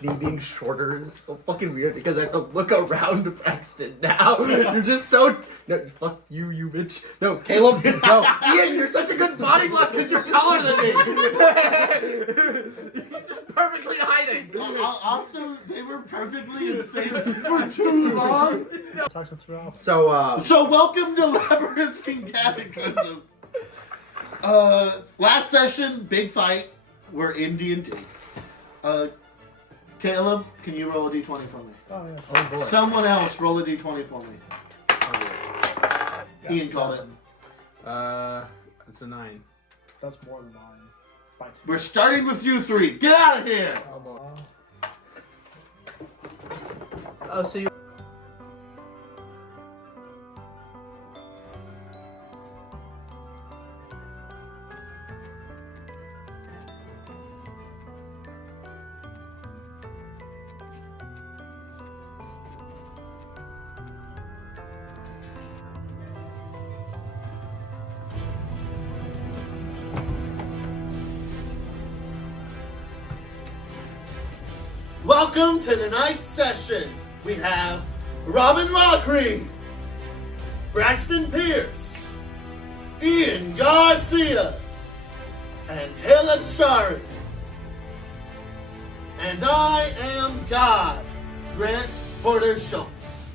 Me being shorter is so fucking weird because I have to look around Braxton now. You're just so... No, fuck you, you bitch. No, Caleb, no. Ian, you're such a good body block because you're taller than me. He's just perfectly hiding. Also, they were perfectly insane for too long. So welcome to Labyrinth and Cataclysm. Last session, big fight. We're in D&D. Caleb, can you roll a d20 for me? Oh, yeah. Oh boy. Someone else roll a d20 for me. Ian called it. It's a 9. That's more than 9. By 2. We're starting with you three. Get out of here! Oh boy. Oh, so you... Welcome to tonight's session. We have Robin Lockery, Braxton Pierce, Ian Garcia, and Caleb Starry. And I am God, Grant Porter Schultz.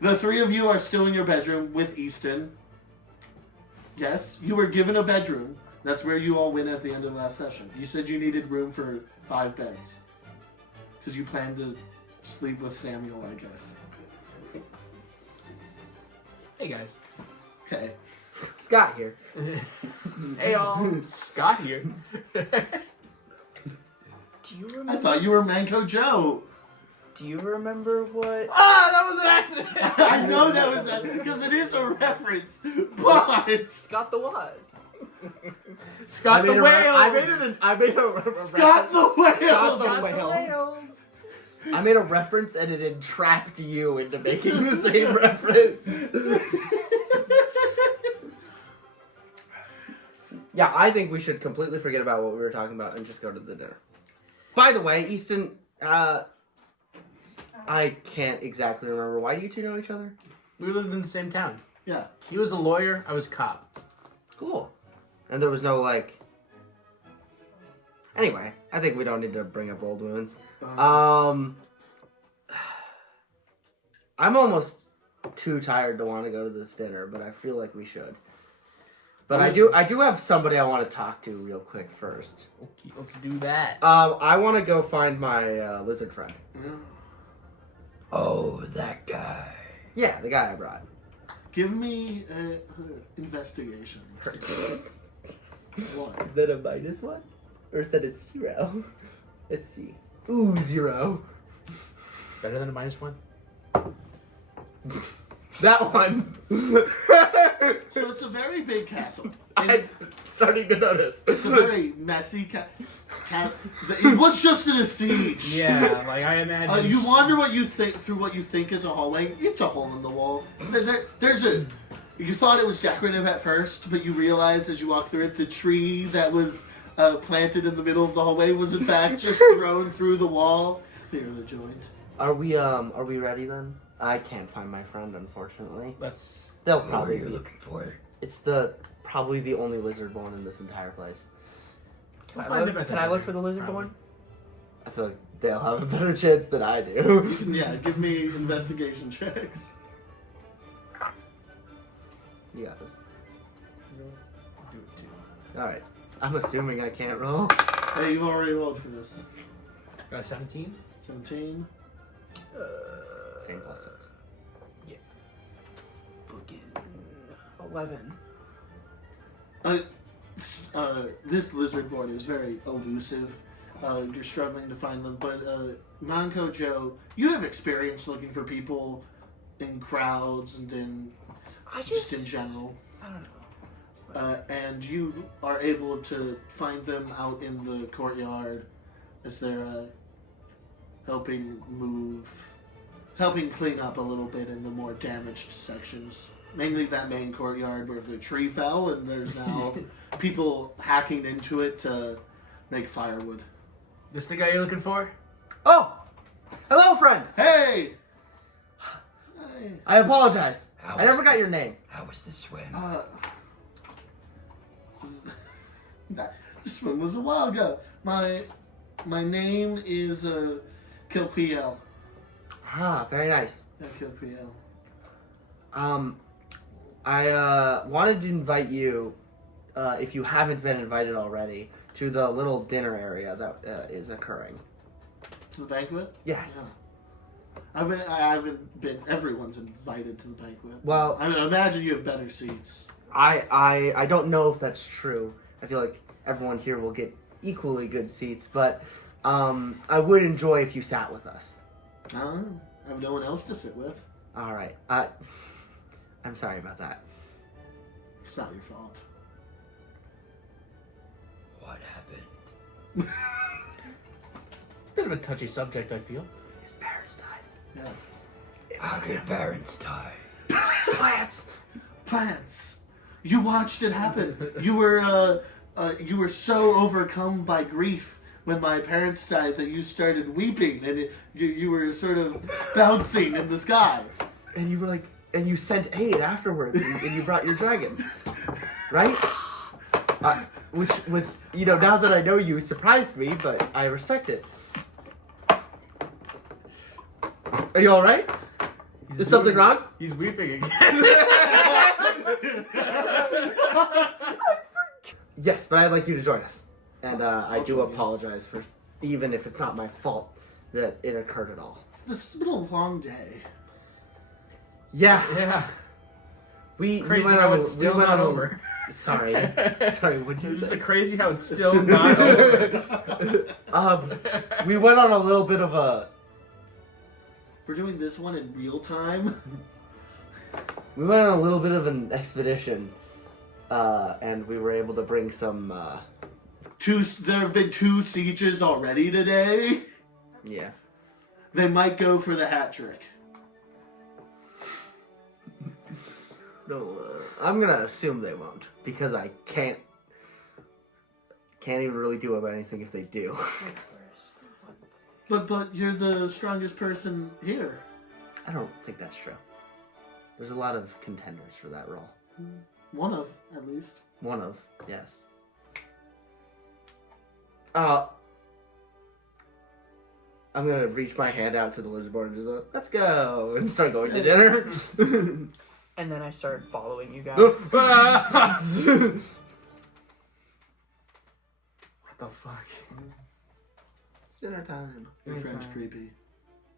The three of you are still in your bedroom with Easton. Yes, you were given a bedroom. That's where you all went at the end of the last session. You said you needed room for 5 beds. Because you planned to sleep with Samuel, I guess. Hey guys. Okay. Scott here. Hey all. Scott here. Do you remember? I thought you were Manco Joe. Do you remember what? Ah, that was an accident. I know that was because it is a reference, but Scott the Wise. Scott the Whale. I made a Scott the Whale. Scott the Whales. I made a reference and it entrapped you into making the same reference. Yeah, I think we should completely forget about what we were talking about and just go to the dinner. By the way, Easton, I can't exactly remember. Why do you two know each other? We lived in the same town. Yeah. He was a lawyer. I was a cop. Cool. And there was no, like... Anyway, I think we don't need to bring up old wounds. I'm almost too tired to want to go to this dinner, but I feel like we should. But I do have somebody I want to talk to real quick first. Okay, let's do that. I want to go find my lizard friend. Oh, that guy. Yeah, the guy I brought. Give me an investigation. What? Is that a -1? Or is that a 0? Let's see. Ooh, 0. Better than a -1? That one. So it's a very big castle. I'm starting to notice. It's a very messy castle. It was just in a siege. Yeah, like I imagine. You wander what you think through what you think is a hallway. It's a hole in the wall. There's a. You thought it was decorative at first, but you realized as you walk through it, the tree that was planted in the middle of the hallway was in fact just thrown through the wall. Clear the joint. Are we ready then? I can't find my friend, unfortunately. They'll What are probably you be. looking for? It's probably the only lizard born in this entire place. Can I look for the lizard born? I feel like they'll have a better chance than I do. Yeah, give me investigation checks. You got this. Do it too. Alright. I'm assuming I can't roll. Hey, you've already rolled for this. Got a 17. 17. Same +6. Yeah. Fucking 11. This lizard born is very elusive. You're struggling to find them, but Manco Joe, you have experience looking for people in crowds and in just in general. I don't know. And you are able to find them out in the courtyard as they're helping clean up a little bit in the more damaged sections. Mainly that main courtyard where the tree fell, and there's now people hacking into it to make firewood. This the guy you're looking for? Oh! Hello, friend! Hey! I apologize. How I never was got this- your name. How was the swim? This one was a while ago. My name is Kilquiel. Ah, very nice. Yeah, Kilquiel. I wanted to invite you, if you haven't been invited already, to the little dinner area that is occurring. To the banquet? Yes. Yeah. I haven't been. Everyone's invited to the banquet. Well, I imagine you have better seats. I don't know if that's true. I feel like everyone here will get equally good seats, but I would enjoy if you sat with us. I have no one else to sit with. All right. I'm sorry about that. It's not your fault. What happened? It's a bit of a touchy subject, I feel. His parents died. Yeah. How did parents die? Plants. Plants. You watched it happen. You were so overcome by grief when my parents died that you started weeping and you were sort of bouncing in the sky. And you were like, and you sent aid afterwards, and you brought your dragon, right? Which was, now that I know you, surprised me, but I respect it. Are you all right? Is something wrong? He's weeping again. Yes, but I'd like you to join us, and I do apologize for, even if it's not my fault, that it occurred at all. This has been a long day. Yeah, Yeah. we Crazy went how on it's still not over. Sorry, what'd you It's just say? crazy how it's still not over. We went on a little bit of a. We're doing this one in real time. We went on a little bit of an expedition, and we were able to bring some. There have been 2 sieges already today. Yeah. They might go for the hat trick. No, I'm gonna assume they won't because I can't even really do about anything if they do. But you're the strongest person here. I don't think that's true. There's a lot of contenders for that role. One of, at least. One of, yes. I'm gonna reach my hand out to the lizard board and just go, let's go, and start going to dinner. And then I start following you guys. What What the fuck? It's dinner time. Your friend's creepy.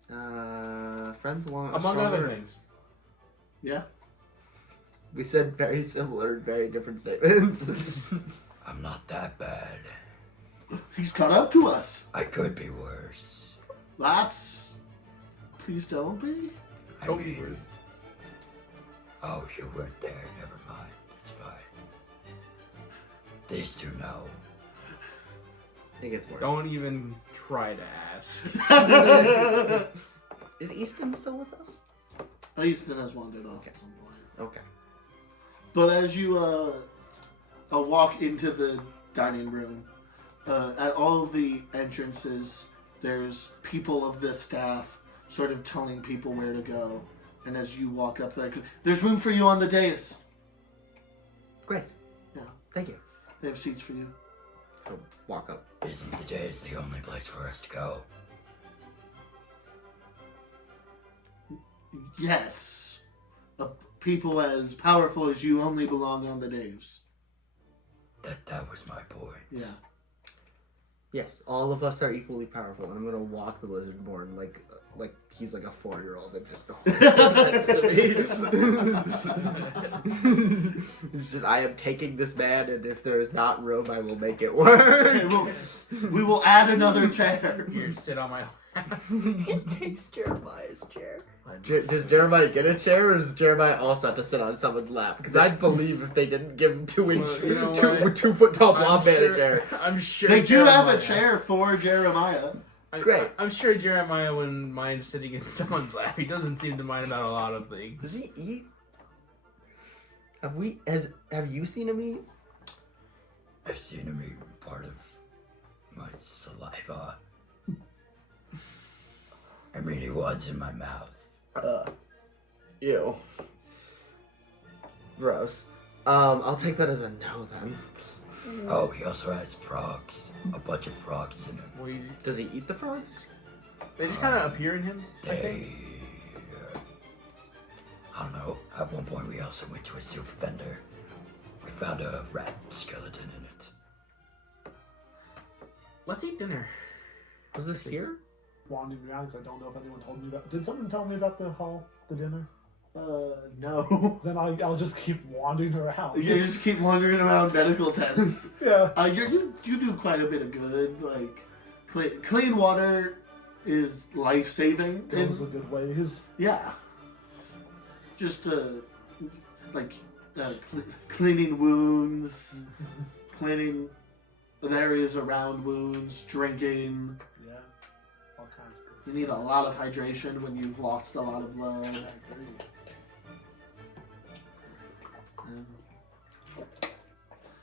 Friends along. Among other things. Yeah? We said very similar, very different statements. I'm not that bad. He's caught up to us. I could be worse. That's... Please don't be. I Don't be mean, worse. oh, you weren't there. Never mind. It's fine. These 2 know. It gets worse. Don't even try to ask. Is Easton still with us? Easton has wandered off at some point. Okay. But as you walk into the dining room, at all of the entrances, there's people of the staff sort of telling people where to go. And as you walk up there, there's room for you on the dais. Great. Yeah, Thank you. they have seats for you. So walk up. Isn't the days the only place for us to go? Yes. People as powerful as you only belong on the dais. That was my point. Yeah. Yes, all of us are equally powerful, and I'm gonna walk the lizard born like he's like a 4-year-old that just next to me. He said, I am taking this man, and if there is not room, I will make it work. We will add another chair. Here, sit on my lap. It takes Jeremiah's chair. Does Jeremiah get a chair, or does Jeremiah also have to sit on someone's lap? Because I'd believe if they didn't give him 2-inch, Well, you know what? 2 foot tall I'm blob man a sure- chair. I'm sure They do have a Jeremiah- chair for Jeremiah. Great. I'm sure Jeremiah wouldn't mind sitting in someone's lap. He doesn't seem to mind about a lot of things. Does he eat? Have you seen him eat? I've seen him eat part of my saliva. I mean, he was in my mouth. Ew. Gross. I'll take that as a no then. Oh, he also has frogs. A bunch of frogs in him. Well, Does he eat the frogs? they just kind of appear in him, I think. They... I don't know. At one point, we also went to a soup vendor. We found a rat skeleton in it. Let's eat dinner. Was this here? Wandering around because I don't know if anyone told me about. Did someone tell me about the dinner? No. Then I'll just keep wandering around. You just keep wandering around medical tents. Yeah. You do quite a bit of good. Like, clean water is life-saving. Goes a good ways. Yeah. Just, cleaning wounds, cleaning the areas around wounds, drinking. Yeah. All kinds of You good need a lot of hydration when you've lost a lot of blood. stuff. I agree.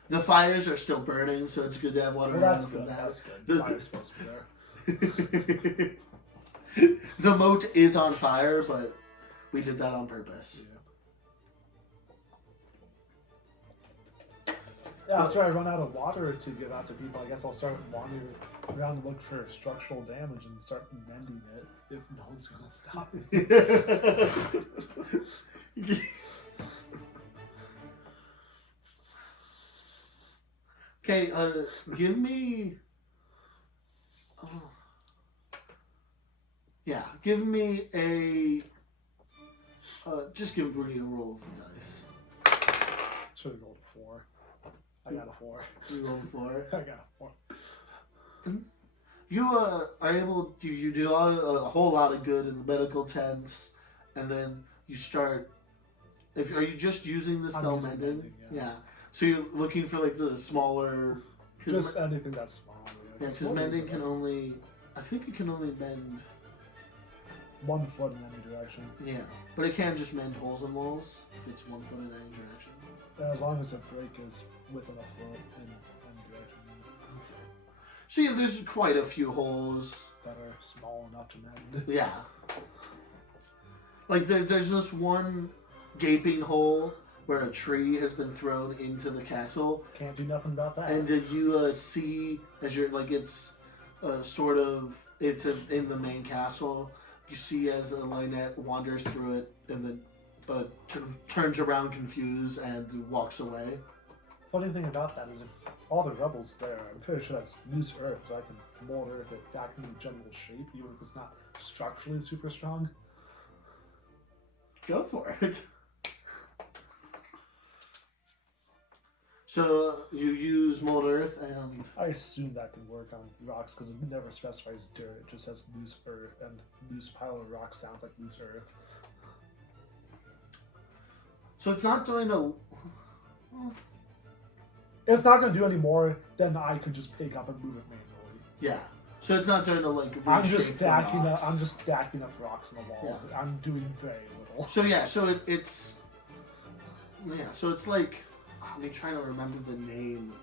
The fires are still burning, so it's good to have water Well, that's around for good. that. That's good. Fire's supposed to be there. The moat is on fire, but we did that on purpose. Yeah, after I run out of water to give out to people, I guess I'll start wandering around and look for structural damage and start mending it if no one's going to stop me. Okay, give me... give me a... just give me a roll of the dice. Should have rolled a 4. I got a 4. You roll 4. I got a 4. You are able to you do a whole lot of good in the medical tents, and then you start. Are you just using the spell using mending? mending, yeah. So you're looking for like the smaller. Just anything that's small. Yeah, because mending can only. I think it can only bend. 1 foot in any direction. Yeah, but it can just mend holes in walls if it's 1 foot in any direction. As long as the break is within a foot in any direction. So yeah, there's quite a few holes. That are small enough to mend. Yeah. Like there's this one gaping hole where a tree has been thrown into the castle, Can't do nothing about that. and you see as you're like it's sort of in the main castle. You see as Lynette wanders through it and then turns around confused and walks away. Funny thing about that is if all the rubbles there, I'm pretty sure that's loose earth, so I can mold earth it back into general shape, even if it's not structurally super strong. Go for it. So you use mold earth and I assume that can work on rocks because it never specifies dirt, it just says loose earth, and loose pile of rock sounds like loose earth. so it's not doing a. It's not going to do any more than I could just pick up and move it manually. Yeah. So it's not doing a like. I'm reshape just the stacking up. rocks. I'm just stacking up rocks on the wall. Yeah. I'm doing very little. So yeah. So it's. Yeah. So it's like. I'm trying to remember the name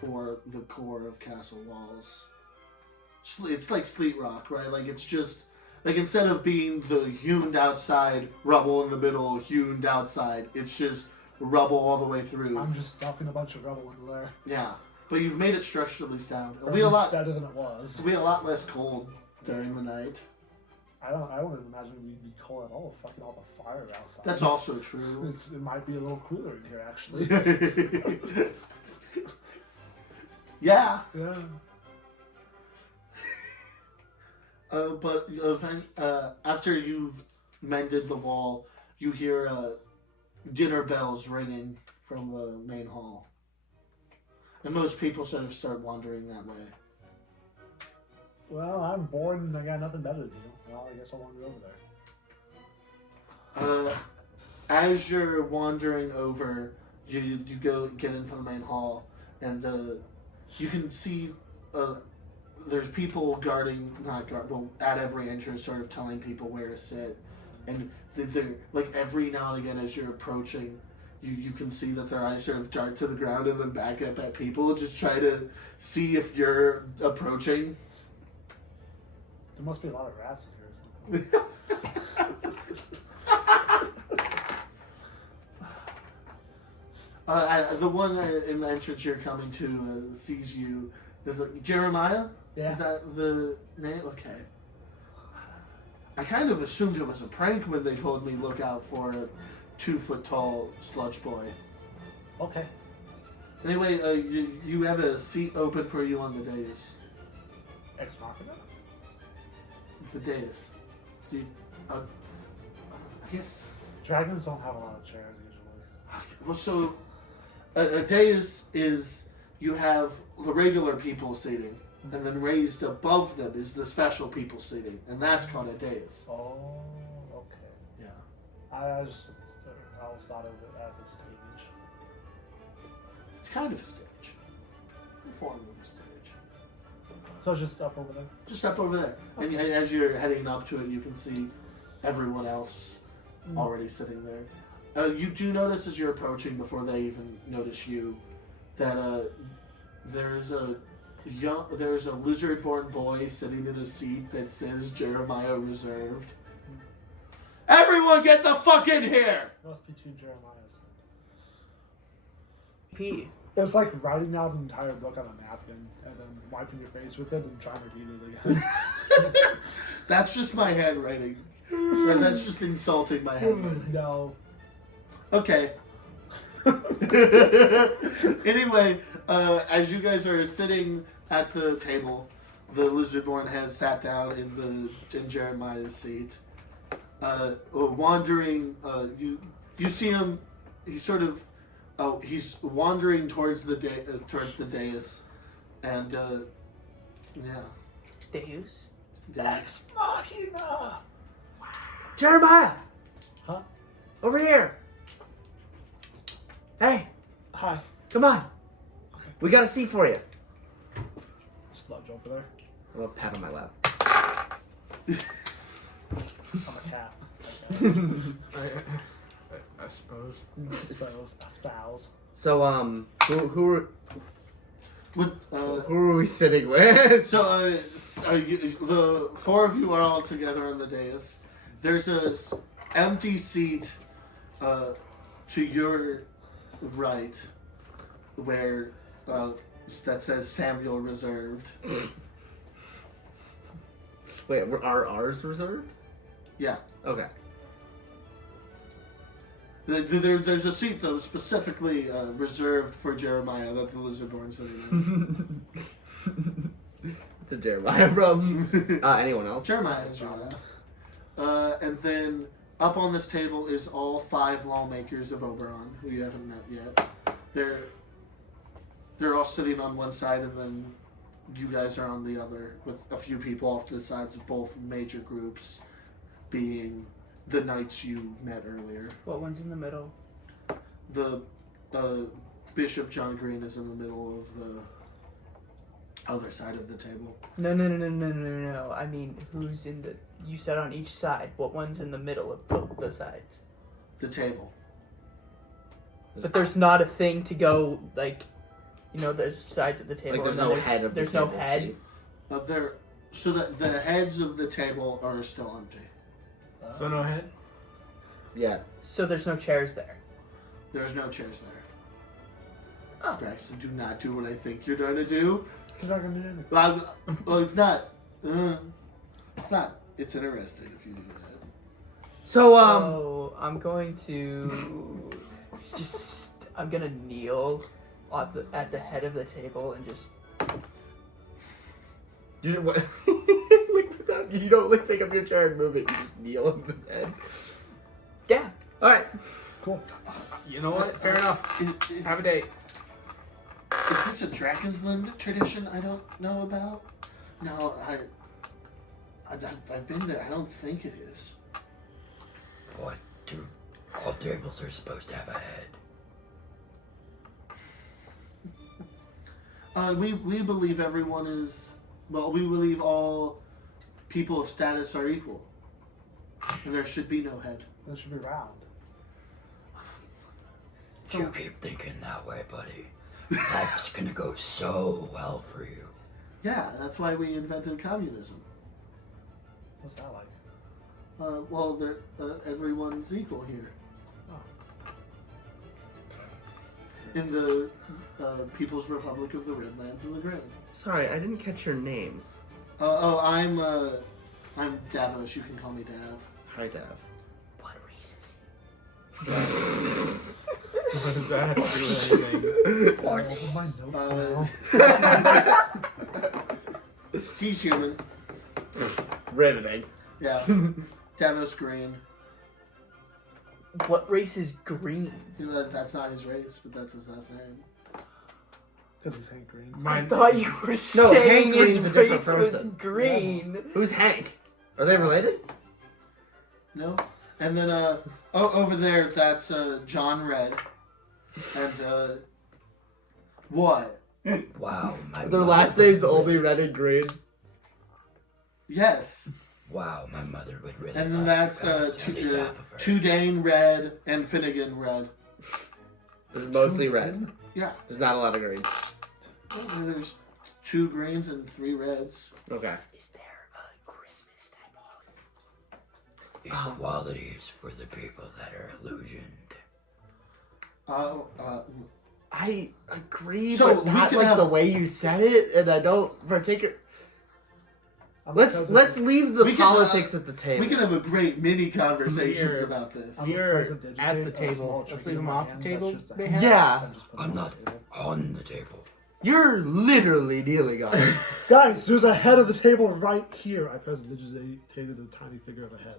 for the core of castle walls. It's like sleet rock, right? Like it's just like instead of being the hewn outside, rubble in the middle, hewn outside, it's just rubble all the way through. I'm just stuffing a bunch of rubble into there. Yeah, but you've made it structurally sound. It'll Or be at a least lot. better than it was. It'll be a lot less cold during the night. I don't even imagine we'd be cold at all. Fucking all the fire outside. That's also true. It might be a little cooler in here, actually. Yeah. Yeah. But after you've mended the wall, you hear dinner bells ringing from the main hall. And most people sort of start wandering that way. Well, I'm bored and I got nothing better to do. Well, I guess I'll wander over there. As you're wandering over, you go get into the main hall, and you can see there's people at every entrance, sort of telling people where to sit, and they're like every now and again as you're approaching, you can see that their eyes sort of dart to the ground and then back up at people, just try to see if you're approaching. There must be a lot of rats in here or something. The one in the entrance you're coming to sees you. Is it Jerimiah? Yeah. Is that the name? Okay. I kind of assumed it was a prank when they told me look out for a 2-foot-tall sludge boy. Okay. Anyway, you have a seat open for you on the dais. Ex Machina? The dais. Do you, I guess. Dragons don't have a lot of chairs usually. Well, so a dais is you have the regular people seating, and then raised above them is the special people seating, and that's called a dais. Oh, okay. Yeah. I always thought of it as a stage. It's kind of a stage. The form of a stage. So it's just up over there? Just up over there. And as you're heading up to it, you can see everyone else already sitting there. You do notice as you're approaching, before they even notice you, that there's a lizard-born boy sitting in a seat that says Jerimiah reserved. Everyone get the fuck in here! Must be two Jeremiahs. P. It's like writing out an entire book on a napkin and then wiping your face with it and trying to read it again. That's just my handwriting. And that's just insulting my handwriting. No. Okay. Anyway, as you guys are sitting at the table, the lizardborn has sat down in Jeremiah's seat. Wandering, you see him. He's sort of, he's wandering towards the dais, and yeah. Deus? Dais. Machina! Jeremiah! Huh? Over here! Hey, Hi. come on! We got a seat for you. Sludge over there. I love pat on my lap. I'm a cat. I suppose. Spouse. So, who What, are we sitting with? So, the four of you are all together on the dais. There's a empty seat to your right, where that says Samuel reserved. Wait, are ours reserved? Yeah. Okay. There's a seat though specifically reserved for Jerimiah that the lizardborn sitting in. It's a Jeremiah from anyone else? Jeremiah is your left. And then up on this table is all 5 lawmakers of Oberon, who you haven't met yet. They're all sitting on one side, and then you guys are on the other, with a few people off to the sides of both major groups, being the knights you met earlier. What one's in the middle? The Bishop John Green is in the middle of the other side of the table. No. I mean, who's in the... You said on each side. What one's in the middle of both the sides? The table. But there's not a thing to go, like... You know, there's sides of the table. Like there's and no then head of the there's table. no head. seat. So that the heads of the table are still empty. So no head? Yeah. So there's no chairs there. There's no chairs there. Oh. Braxton, do not do what I think you're going to do. He's not gonna do anything. Well, it's not. It's not. It's interesting if you do that. So, Oh, I'm going to... I'm gonna kneel at the head of the table and just... you don't pick up your chair and move it. You just kneel on the bed. Yeah. All right. Cool. You know what? Fair enough. Is Have a date. this a Dragon's Land tradition I don't know about? No, I've been there. I don't think it is. What? All tables are supposed to have a head. We believe everyone is. Well, we believe all people of status are equal, and there should be no head. That should be round. You keep thinking that way, buddy. Life's gonna go so well for you. Yeah, that's why we invented communism. What's that like? Well, everyone's equal here. In the People's Republic of the Redlands and the Grain. Sorry, I didn't catch your names. I'm Davos. You can call me Dav. Hi, Dav. What races? What does that have to do with anything? Open my notes now. He's human. Riveting. Yeah. Davos Green. What race is green? That's not his race, but that's his last name. Because he's Hank Green. I thought you were Hank saying Green's his a different race was person. green. Who's Hank? Are they related? No. And then over there, that's John Red. And what? Wow, my Their mother last would name's really- only Red and Green. Yes. Wow, my mother would really. And then like that's at least half of her. Tudane Red and Finnegan Red. There's mostly red. Yeah. There's not a lot of green. There's 2 greens and 3 reds. Okay. Is there a Christmas type Equality is for the people that are illusioned. I agree, So but we not can like have- the way you said it, and I don't particular. Let's leave the We can, politics at the table. We can have a great mini conversations Here. about this. You're at the table. Let's leave him off the table, mayhap? Yeah. I'm not on the table. You're literally kneeling on it. Guys, there's a head of the table right here. I prestidigitated a tiny figure of a head.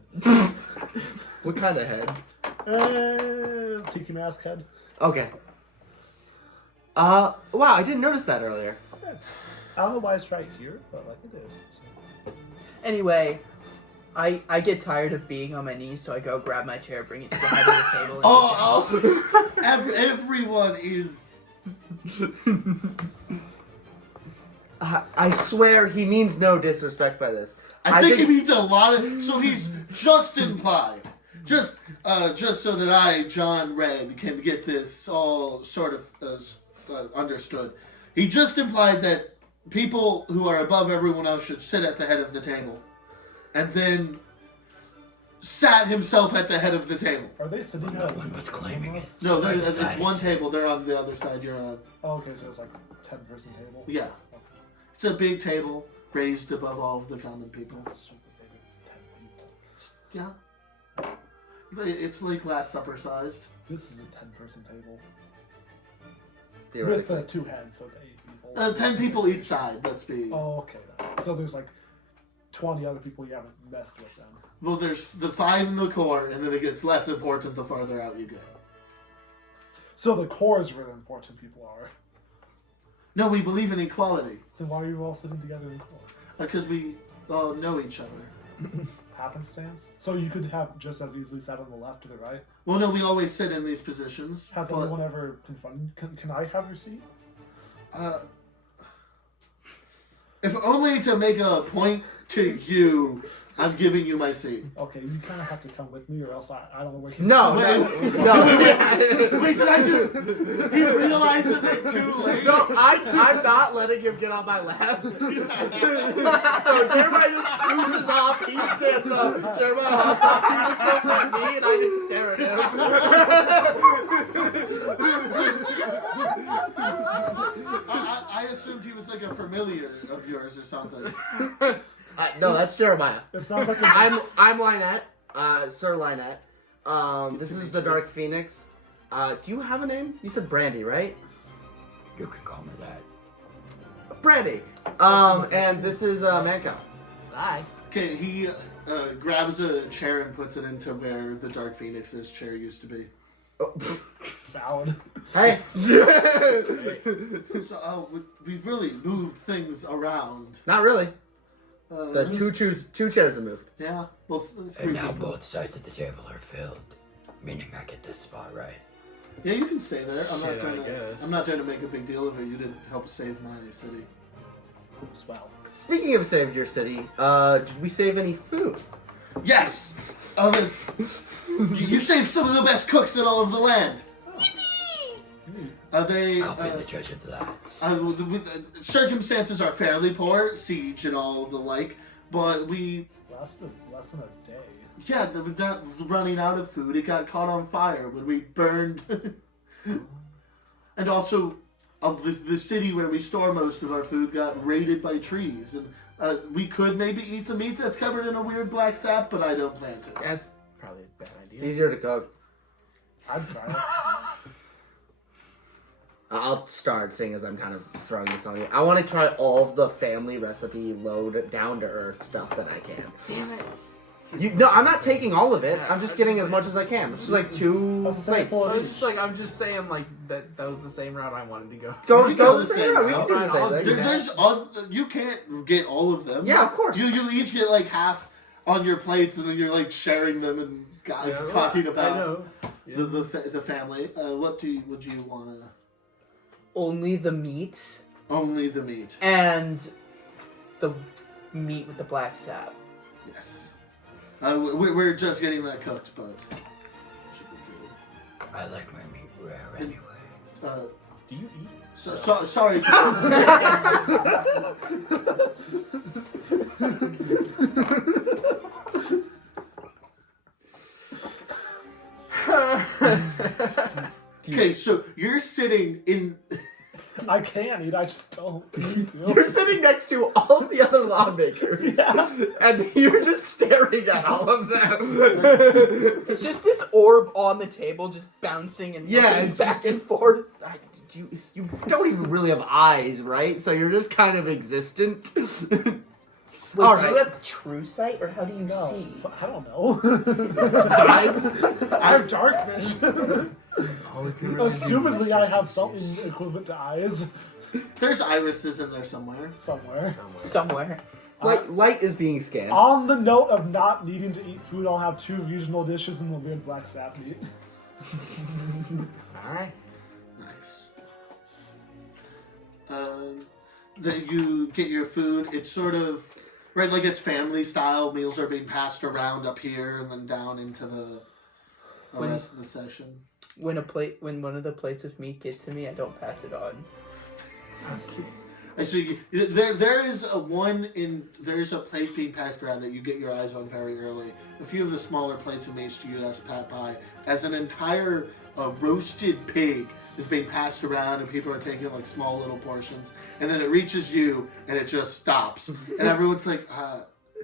What kind of head? Tiki mask head. Okay. Wow, I didn't notice that earlier. I don't know why it's right here, but like it is. Anyway, I get tired of being on my knees, so I go grab my chair, bring it to the head of the table. And sit down. Everyone is. I swear he means no disrespect by this. I think he means a lot of. So he's just implied, just so that I, John Red, can get this all sort of understood. He just implied that people who are above everyone else should sit at the head of the table, and then sat himself at the head of the table. Are they sitting No at one was claiming it. No, so I it's decided one to. table. They're on the other side. You're on. Oh, okay, so it's like a 10-person table. Yeah, it's a big table raised above all of the common people. That's super big. It's 10 people. Yeah, it's like Last Supper sized. This is a 10-person table. With Theoretically. 2 heads, so it's 8 people. 10 people each side. Let's be. Oh, okay. Then. So there's like 20 other people you haven't messed with then. Well, there's the 5 in the core, and then it gets less important the farther out you go. So the core is where the important people are. No, we believe in equality Then why are you all sitting together in the core? because we all know each other. Happenstance? So you could have just as easily sat on the left or the right. Well, no, we always sit in these positions. Has but, anyone ever confronted? Can I have your seat? if only to make a point to you, I'm giving you my seat. Okay, you kind of have to come with me, or else I don't know where he's No, going. no. Wait, did I just? He realizes it too late. No, I'm not letting him get on my lap. So Jeremiah just scooches off, he stands up, Jeremiah hops off, he looks over at me, and I just stare at him. I assumed he was like a familiar of yours or something. No, that's Jeremiah. It sounds like I'm Lynette, Sir Lynette. This is the Dark Phoenix. Do you have a name? You said Brandy, right? You can call me that. Brandy. And this is Manco. Bye. Okay, he grabs a chair and puts it into where the Dark Phoenix's chair used to be. Oh, valid. hey. So we've really moved things around. Not really. The two chairs are moved. Yeah. Well, 3 And now people. both sides of the table are filled, meaning I get this spot right. Yeah, you can stay there. I'm Shit, I guess. not trying to make a big deal of it. You did help save my city. Spell. Speaking of saved your city, did we save any food? Yes. Oh, that's. You saved some of the best cooks in all of the land. They. I'll be the judge of that. The circumstances are fairly poor, siege and all of the like, but we lasted less than a day. Yeah, they're not running out of food. It got caught on fire when we burned. And also, the city where we store most of our food got raided by trees. And we could maybe eat the meat that's covered in a weird black sap, but I don't plan to. That's probably a bad idea. It's easier to cook. I'd try it. I'll start seeing as I'm kind of throwing this on you. I want to try all of the family recipe load down to earth stuff that I can. Damn it. No, I'm not taking all of it. I'm just getting as much as I can. It's just like 2 A plates. sample. So it's just like I'm just saying like that was the same route I wanted to go. Go We go go the the same same route. We route. can do the same thing. There's other, you can't get all of them. Yeah, of course. You each get like half on your plates, and then you're like sharing them and talking I about know. Yeah. the family. What would you wanna? Only the meat Only the meat. and the meat with the black sap. Yes. We're just getting that cooked, but should be good. I like my meat rare anyway. Do you eat? Sorry. Okay, so you're sitting in. I can eat, I just don't need to. You're sitting next to all of the other lawmakers, Yeah. and you're just staring at all of them. It's just this orb on the table just bouncing and Yeah, looking it's back just- and forth. You don't even really have eyes, right? So you're just kind of existent. Wait, All do right. you have true sight, or how do you No, see? I don't know. Vibes. I have dark vision. All we can really do Assumedly, is I just have keep something equivalent to eyes There's irises in there somewhere. somewhere. Somewhere. Light is being scanned. On the note of not needing to eat food, I'll have 2 regional dishes and the weird black sap meat. All right. Nice. That you get your food. It's sort of right, like it's family style. Meals are being passed around up here and then down into the When- rest of the session. When one of the plates of meat get to me, I don't pass it on. I see. There's a plate being passed around that you get your eyes on very early. A few of the smaller plates of meat you just pat by as an entire roasted pig is being passed around, and people are taking like small little portions, and then it reaches you and it just stops, and everyone's like, I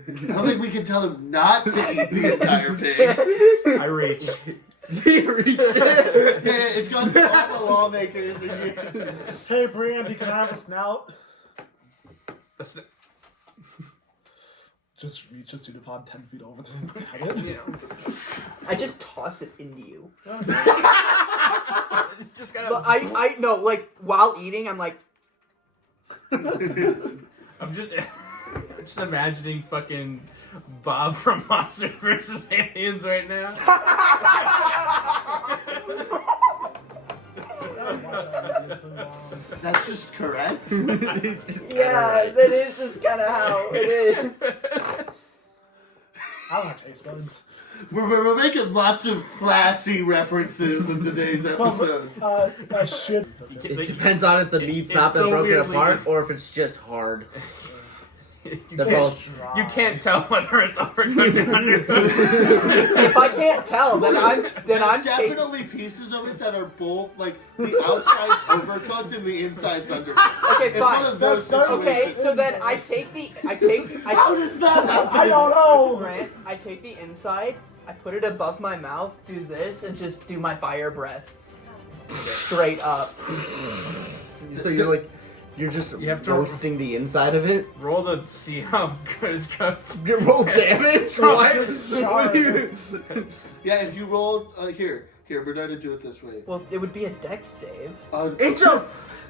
don't think we can tell them not to eat the entire pig. I reach. You reach it. Yeah, it's gone through all the lawmakers. And Hey, Brandy, can I have a snout? That's not- Just reaches to the pod 10 feet over them. Bag it. you know. I just toss it into you. Just kind But of. I no, like while eating, I'm like, I'm just imagining fucking Bob from Monster vs. Aliens right now. that's just correct. He's just yeah, that is just kind of how it is. I don't have taste buds. We're making lots of classy references in today's episode. I should. It depends on if the meat's not it's been so broken weirdly- apart or if it's just hard. You They're can't- both. You can't tell whether it's overcooked or undercooked. If I can't tell, then I'm There's taking. definitely pieces of it that are both like the outside's overcooked and the inside's undercooked. Okay, It's fine. one of those That's situations. Okay, so then I How does that happen? I don't know. Grant, I take the inside, I put it above my mouth, do this, and just do my fire breath. Straight up. So you're just You have to- roasting the inside of it. Roll to see how good it's cooked. You roll damage. What? What do you- Yeah, if you roll here, we're going to do it this way. Well, it would be a dex save. It's a.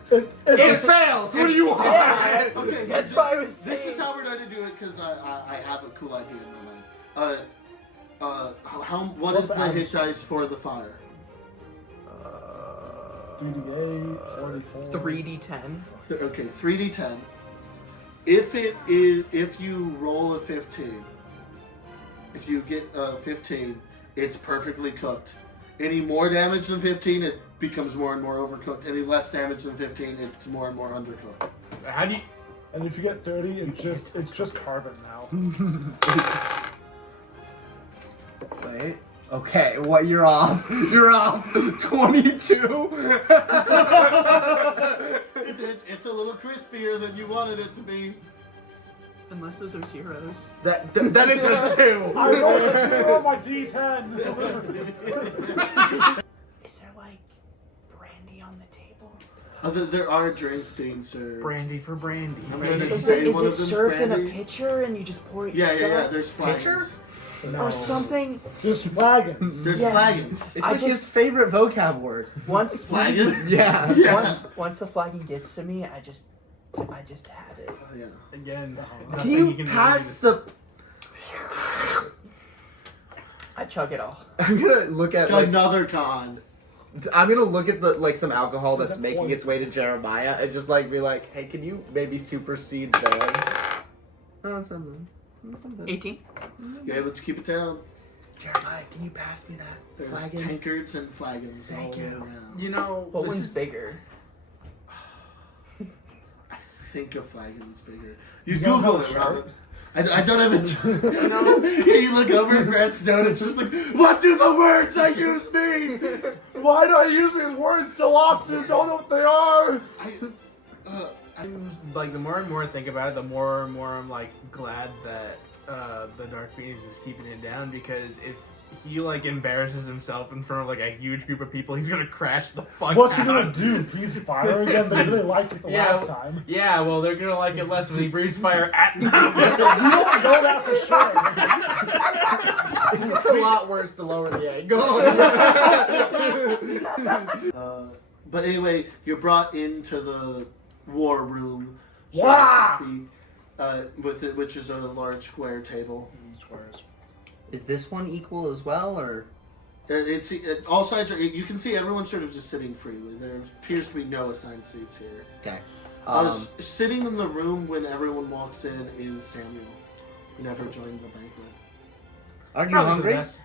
It fails. What do you want? Yeah. Okay, That's why I was This saying. is how we're going to do it because I have a cool idea in my mind. What What's is the the hit average? dice for the fire? 3d8, 44. 3d10. Okay, 3d10. If you roll a 15, if you get a 15, it's perfectly cooked. Any more damage than 15, it becomes more and more overcooked. Any less damage than 15, it's more and more undercooked. How do you? And if you get 30, it's just carbon now. Wait. Okay, what? You're off. You're off. 22. It's a little crispier than you wanted it to be. Unless those are zeros. That is a 2. I rolled a 0 on my D10. Is there like brandy on the table? There are drinks being served. Brandy for brandy. I'm gonna Is say it one of them's served in a brandy. pitcher and you just pour it Yeah. yourself? There's flagons. Pitcher? Or something. Just flagons. There's Yeah. flagons. It's I like his just- favorite vocab word. Once Flagon? Yeah. Yeah. once the flagon gets to me, I just have it. Oh, yeah. Again, Can nothing you can pass do the? I chug it all. I'm gonna look at like. Another con. I'm gonna look at the like some alcohol that's Is that making point? its way to Jeremiah and just like be like, hey, can you maybe supersede them? No, it's not bad. It's not bad. 18. You're able to keep it down. Jeremiah, can you pass me that There's flagon? tankards and flagons Thank all you. around. You know, What this one's is- bigger? I think a flagon's bigger. You don't Google know, it, shark? Robin. I don't have it. You look over at Grant Stone, it's just like, what do the words I use mean? Why do I use these words so often? Don't know what they are. like the more and more I think about it, the more and more I'm like glad that the Dark Phoenix is keeping it down, because if he like embarrasses himself in front of like a huge group of people, he's gonna crash the fuck What's he out. gonna do? Breathe fire again? They really liked it the last time. Yeah, well, they're gonna like it less when he breathes fire at them. We don't know that for sure. It's a lot worse the lower the angle. But anyway, you're brought into the war room, so Wow. to speak, with it, which is a large square table. Squares. Is this one equal as well, or? All sides are. You can see everyone's sort of just sitting freely. There appears to be no assigned seats here. Okay. Sitting in the room when everyone walks in is Samuel, who never joined the banquet. Are you Probably for the hungry? best.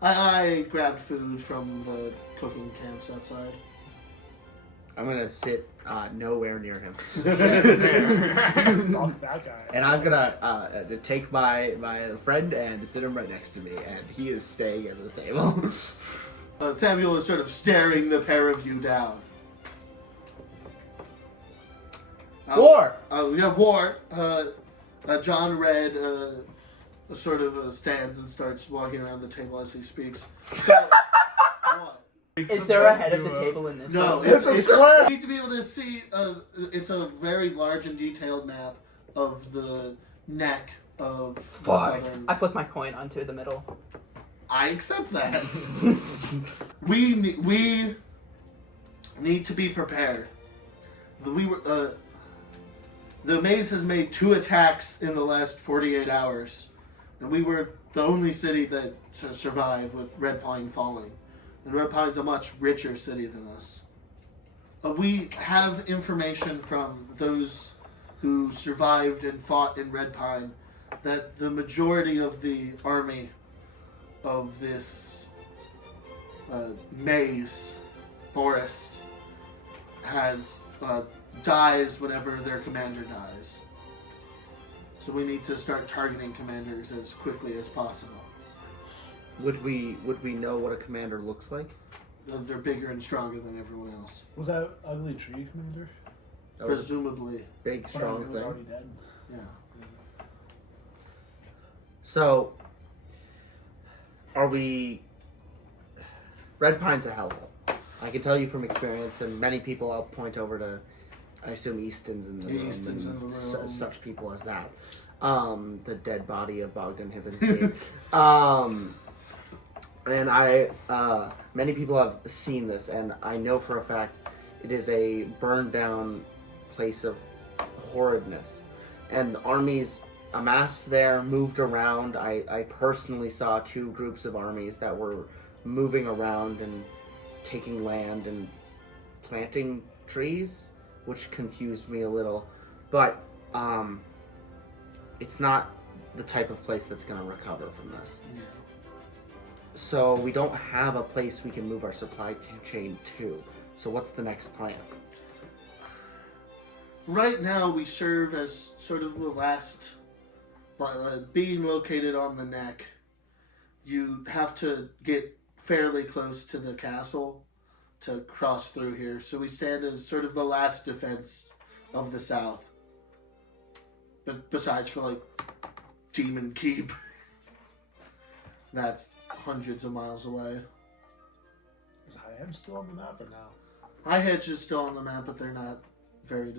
I grabbed food from the cooking camps outside. I'm gonna sit nowhere near him, Fuck that guy. and I'm gonna take my friend and sit him right next to me, and he is staying at this table. Samuel is sort of staring the pair of you down. War. Yeah, war. John Red sort of stands and starts walking around the table as he speaks. So, what? Is there a head of the table in this No, room? it's a a square. You need to be able to see. It's a very large and detailed map of the neck of the Fine. southern. I flick my coin onto the middle. I accept that. we need to be prepared. The maze has made 2 attacks in the last 48 hours, and we were the only city that survived with Red Pine falling. And Red Pine's a much richer city than us. We have information from those who survived and fought in Red Pine that the majority of the army of this maze forest has dies whenever their commander dies. So we need to start targeting commanders as quickly as possible. Would we know what a commander looks like? They're bigger and stronger than everyone else. Was that ugly tree commander? That was a Presumably, big, strong He was thing. already dead. yeah. So, are we? Red Pine's a hellhole. I can tell you from experience, and many people I'll point over to. I assume Easton's in the room, Easton's and in the room. such people as that. The dead body of Bogdan Hibbinstein. And many people have seen this, and I know for a fact it is a burned down place of horridness. And armies amassed there, moved around. I personally saw 2 groups of armies that were moving around and taking land and planting trees, which confused me a little. But it's not the type of place that's going to recover from this. Yeah. So we don't have a place we can move our supply chain to. So what's the next plan? right now we serve as sort of the last, being located on the neck. You have to get fairly close to the castle to cross through here. So we stand as sort of the last defense of the south. Besides for like Demon Keep. That's hundreds of miles away. Is High Edge still on the map or no? High Hedge is still on the map, but they're not they're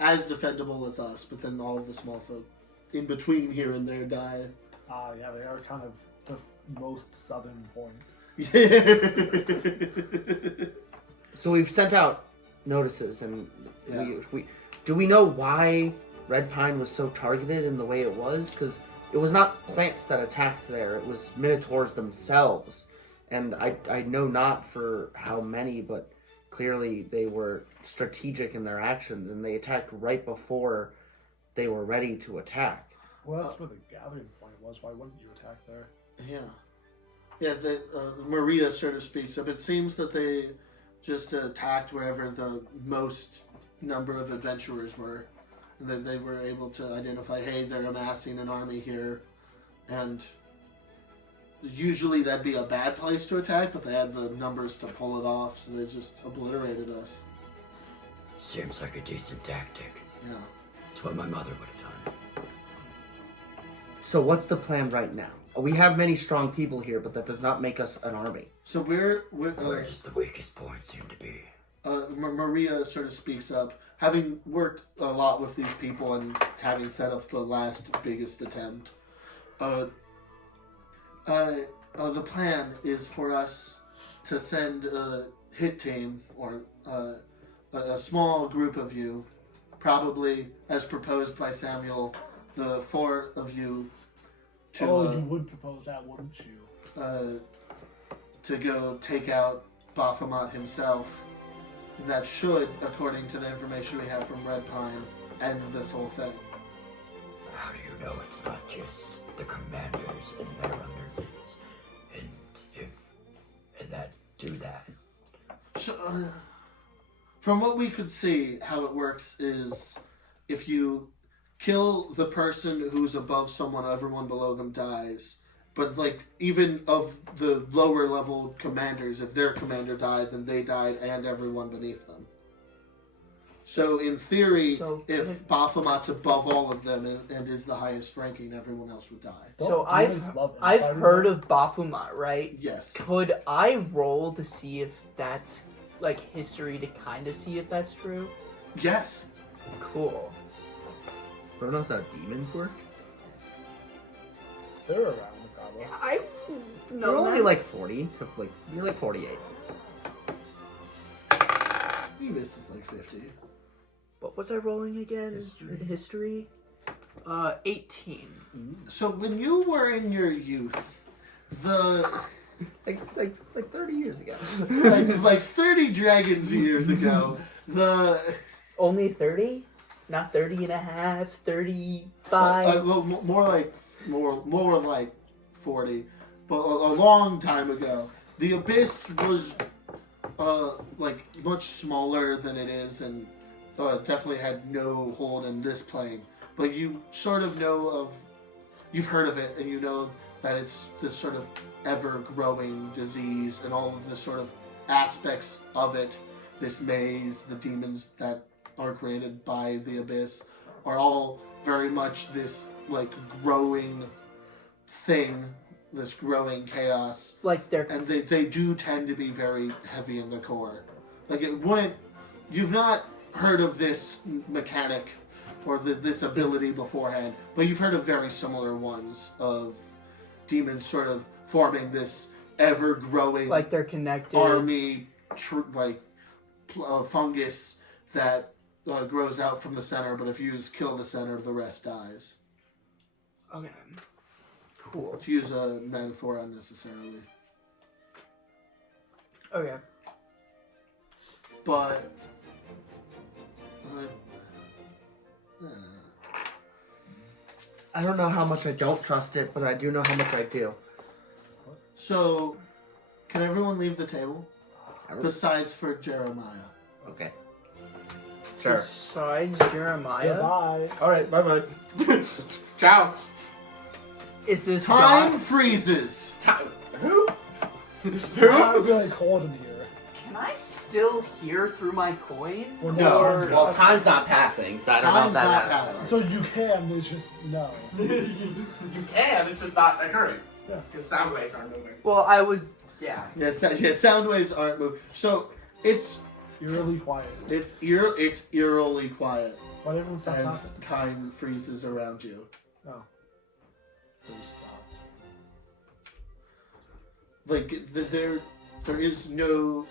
as defendable as us, but then all of the small folk in between here and there die. Yeah, they are kind of the most southern point. So we've sent out notices, and Yeah. we do we know why Red Pine was so targeted in the way it was? Because it was not plants that attacked there; it was minotaurs themselves. And I know not for how many, but clearly they were strategic in their actions, and they attacked right before they were ready to attack. Well, that's where the gathering point was. Why wouldn't you attack there? Yeah. Yeah, Maria sort of speaks up. It seems that they just attacked wherever the most number of adventurers were. And that they were able to identify, hey, they're amassing an army here. And usually that'd be a bad place to attack, but they had the numbers to pull it off, so they just obliterated us. Seems like a decent tactic. Yeah. It's what my mother would have done. So what's the plan right now? We have many strong people here, but that does not make us an army. So we're Where does the weakest point seem to be? Maria sort of speaks up, having worked a lot with these people and having set up the last biggest attempt. The plan is for us to send a hit team, or a small group of you, probably as proposed by Samuel, the 4 of you, to you would propose that, wouldn't you? to go take out Baphomet himself. And that should, according to the information we have from Red Pine, end this whole thing. How do you know it's not just the commanders and their underlings? And that do that? So, from what we could see, how it works is if you kill the person who's above someone, everyone below them dies. But, like, even of the lower level commanders, if their commander died, then they died and everyone beneath them. So, in theory, if Baphomet's above all of them and is the highest ranking, everyone else would die. So Don't demons love I've infighting, heard though? of Baphomet, right? Yes. Could I roll to see if that's like history to kind of see if that's true? Yes. Cool. Everyone knows how demons work? They're around, probably. I You're only like 40 to like, you're like 48. He misses like 50. What was I rolling again? History? 18. So when you were in your youth, the Like 30 years ago. like 30 dragons years ago, the Only 30? Not 30 and a half, 35? well, more like 40, but a long time ago, the abyss was like much smaller than it is, and definitely had no hold in this plane. But you sort of you've heard of it, and you know that it's this sort of ever-growing disease, and all of the sort of aspects of it, this maze, the demons that are created by the abyss, are all very much this like growing thing, this growing chaos. Like they're And they do tend to be very heavy in the core. Like it wouldn't, you've not heard of this mechanic or this ability beforehand, but you've heard of very similar ones of demons sort of forming this ever-growing like they're connected. army, fungus that grows out from the center, but if you just kill the center, the rest dies. Okay. Cool. To use a metaphor unnecessarily. Okay. But I don't know how much I don't trust it, but I do know how much I do. so, can everyone leave the table? Besides for Jerimiah. Okay. Sure. Besides Jeremiah, Goodbye. All right. Bye bye. Ciao. is this Time God? freezes. Who? It's Who? really cold in here. Can I still hear through my coin? Well, No. Or- Well, time's not passing, so I don't know if Time's that not happens. passing. So you can, it's just no. You can. It's just not occurring. Yeah. Because sound waves aren't moving. Well, I was. Yeah. Yeah, sound waves aren't moving. So it's Eerily quiet. eerily quiet Why everyone stop as talking? time freezes around you. Oh. They stopped. Like there is no.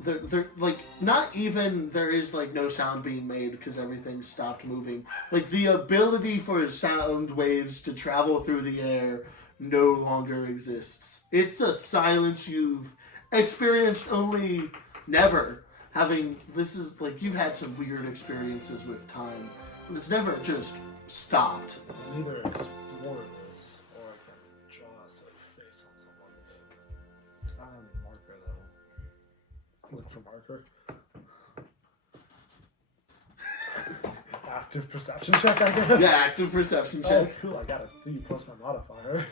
There like not even there is like no sound being made because everything stopped moving. Like the ability for sound waves to travel through the air no longer exists. It's a silence you've experienced only never having. This is like you've had some weird experiences with time. It's never just stopped. I can either explore this or I can draw a face on someone. It's not on the marker though. Look for marker. Active perception check, I guess. Yeah, active perception Oh, check. cool. I got a 3 plus my modifier.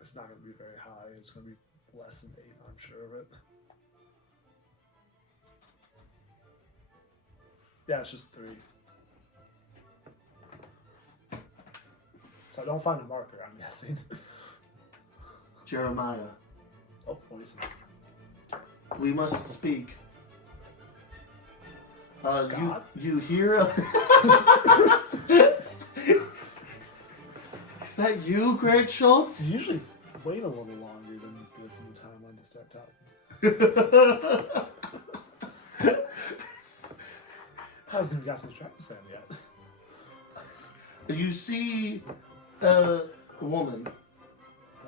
It's not going to be very high. It's going to be less than 8, I'm sure of it. Yeah, it's just 3. So I don't find a marker, I'm guessing. Jeremiah, Oh, voices. we must speak. God? You hear a... Is that you, Greg You Schultz? usually wait a little longer than this in the timeline to start talking. Hasn't even got to the trap stand yet. You see a woman No,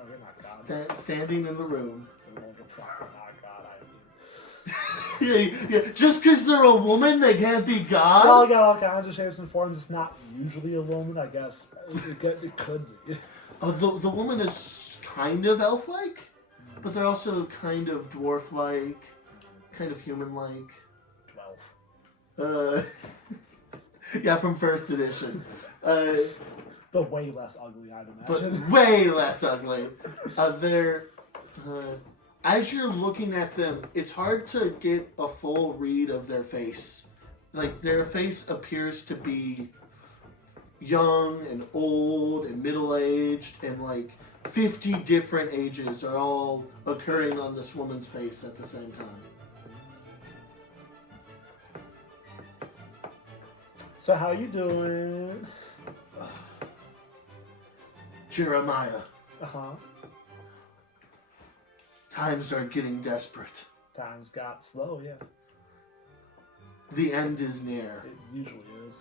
you're not God. standing in the room. You're not God, I mean. Yeah, just because they're a woman, they can't be God? Well, you got all kinds of shapes and forms. It's not usually a woman, I guess. It could be. The woman is kind of elf-like, but they're also kind of dwarf-like, kind of human-like. 12. Yeah, from first edition. But way less ugly, I'd But imagine. way less ugly. They're... as you're looking at them, it's hard to get a full read of their face. Like, their face appears to be young and old and middle-aged, and like 50 different ages are all occurring on this woman's face at the same time. So how you doing? Jeremiah, Uh-huh. times are getting desperate. Times got slow, yeah. The end is near. It usually is.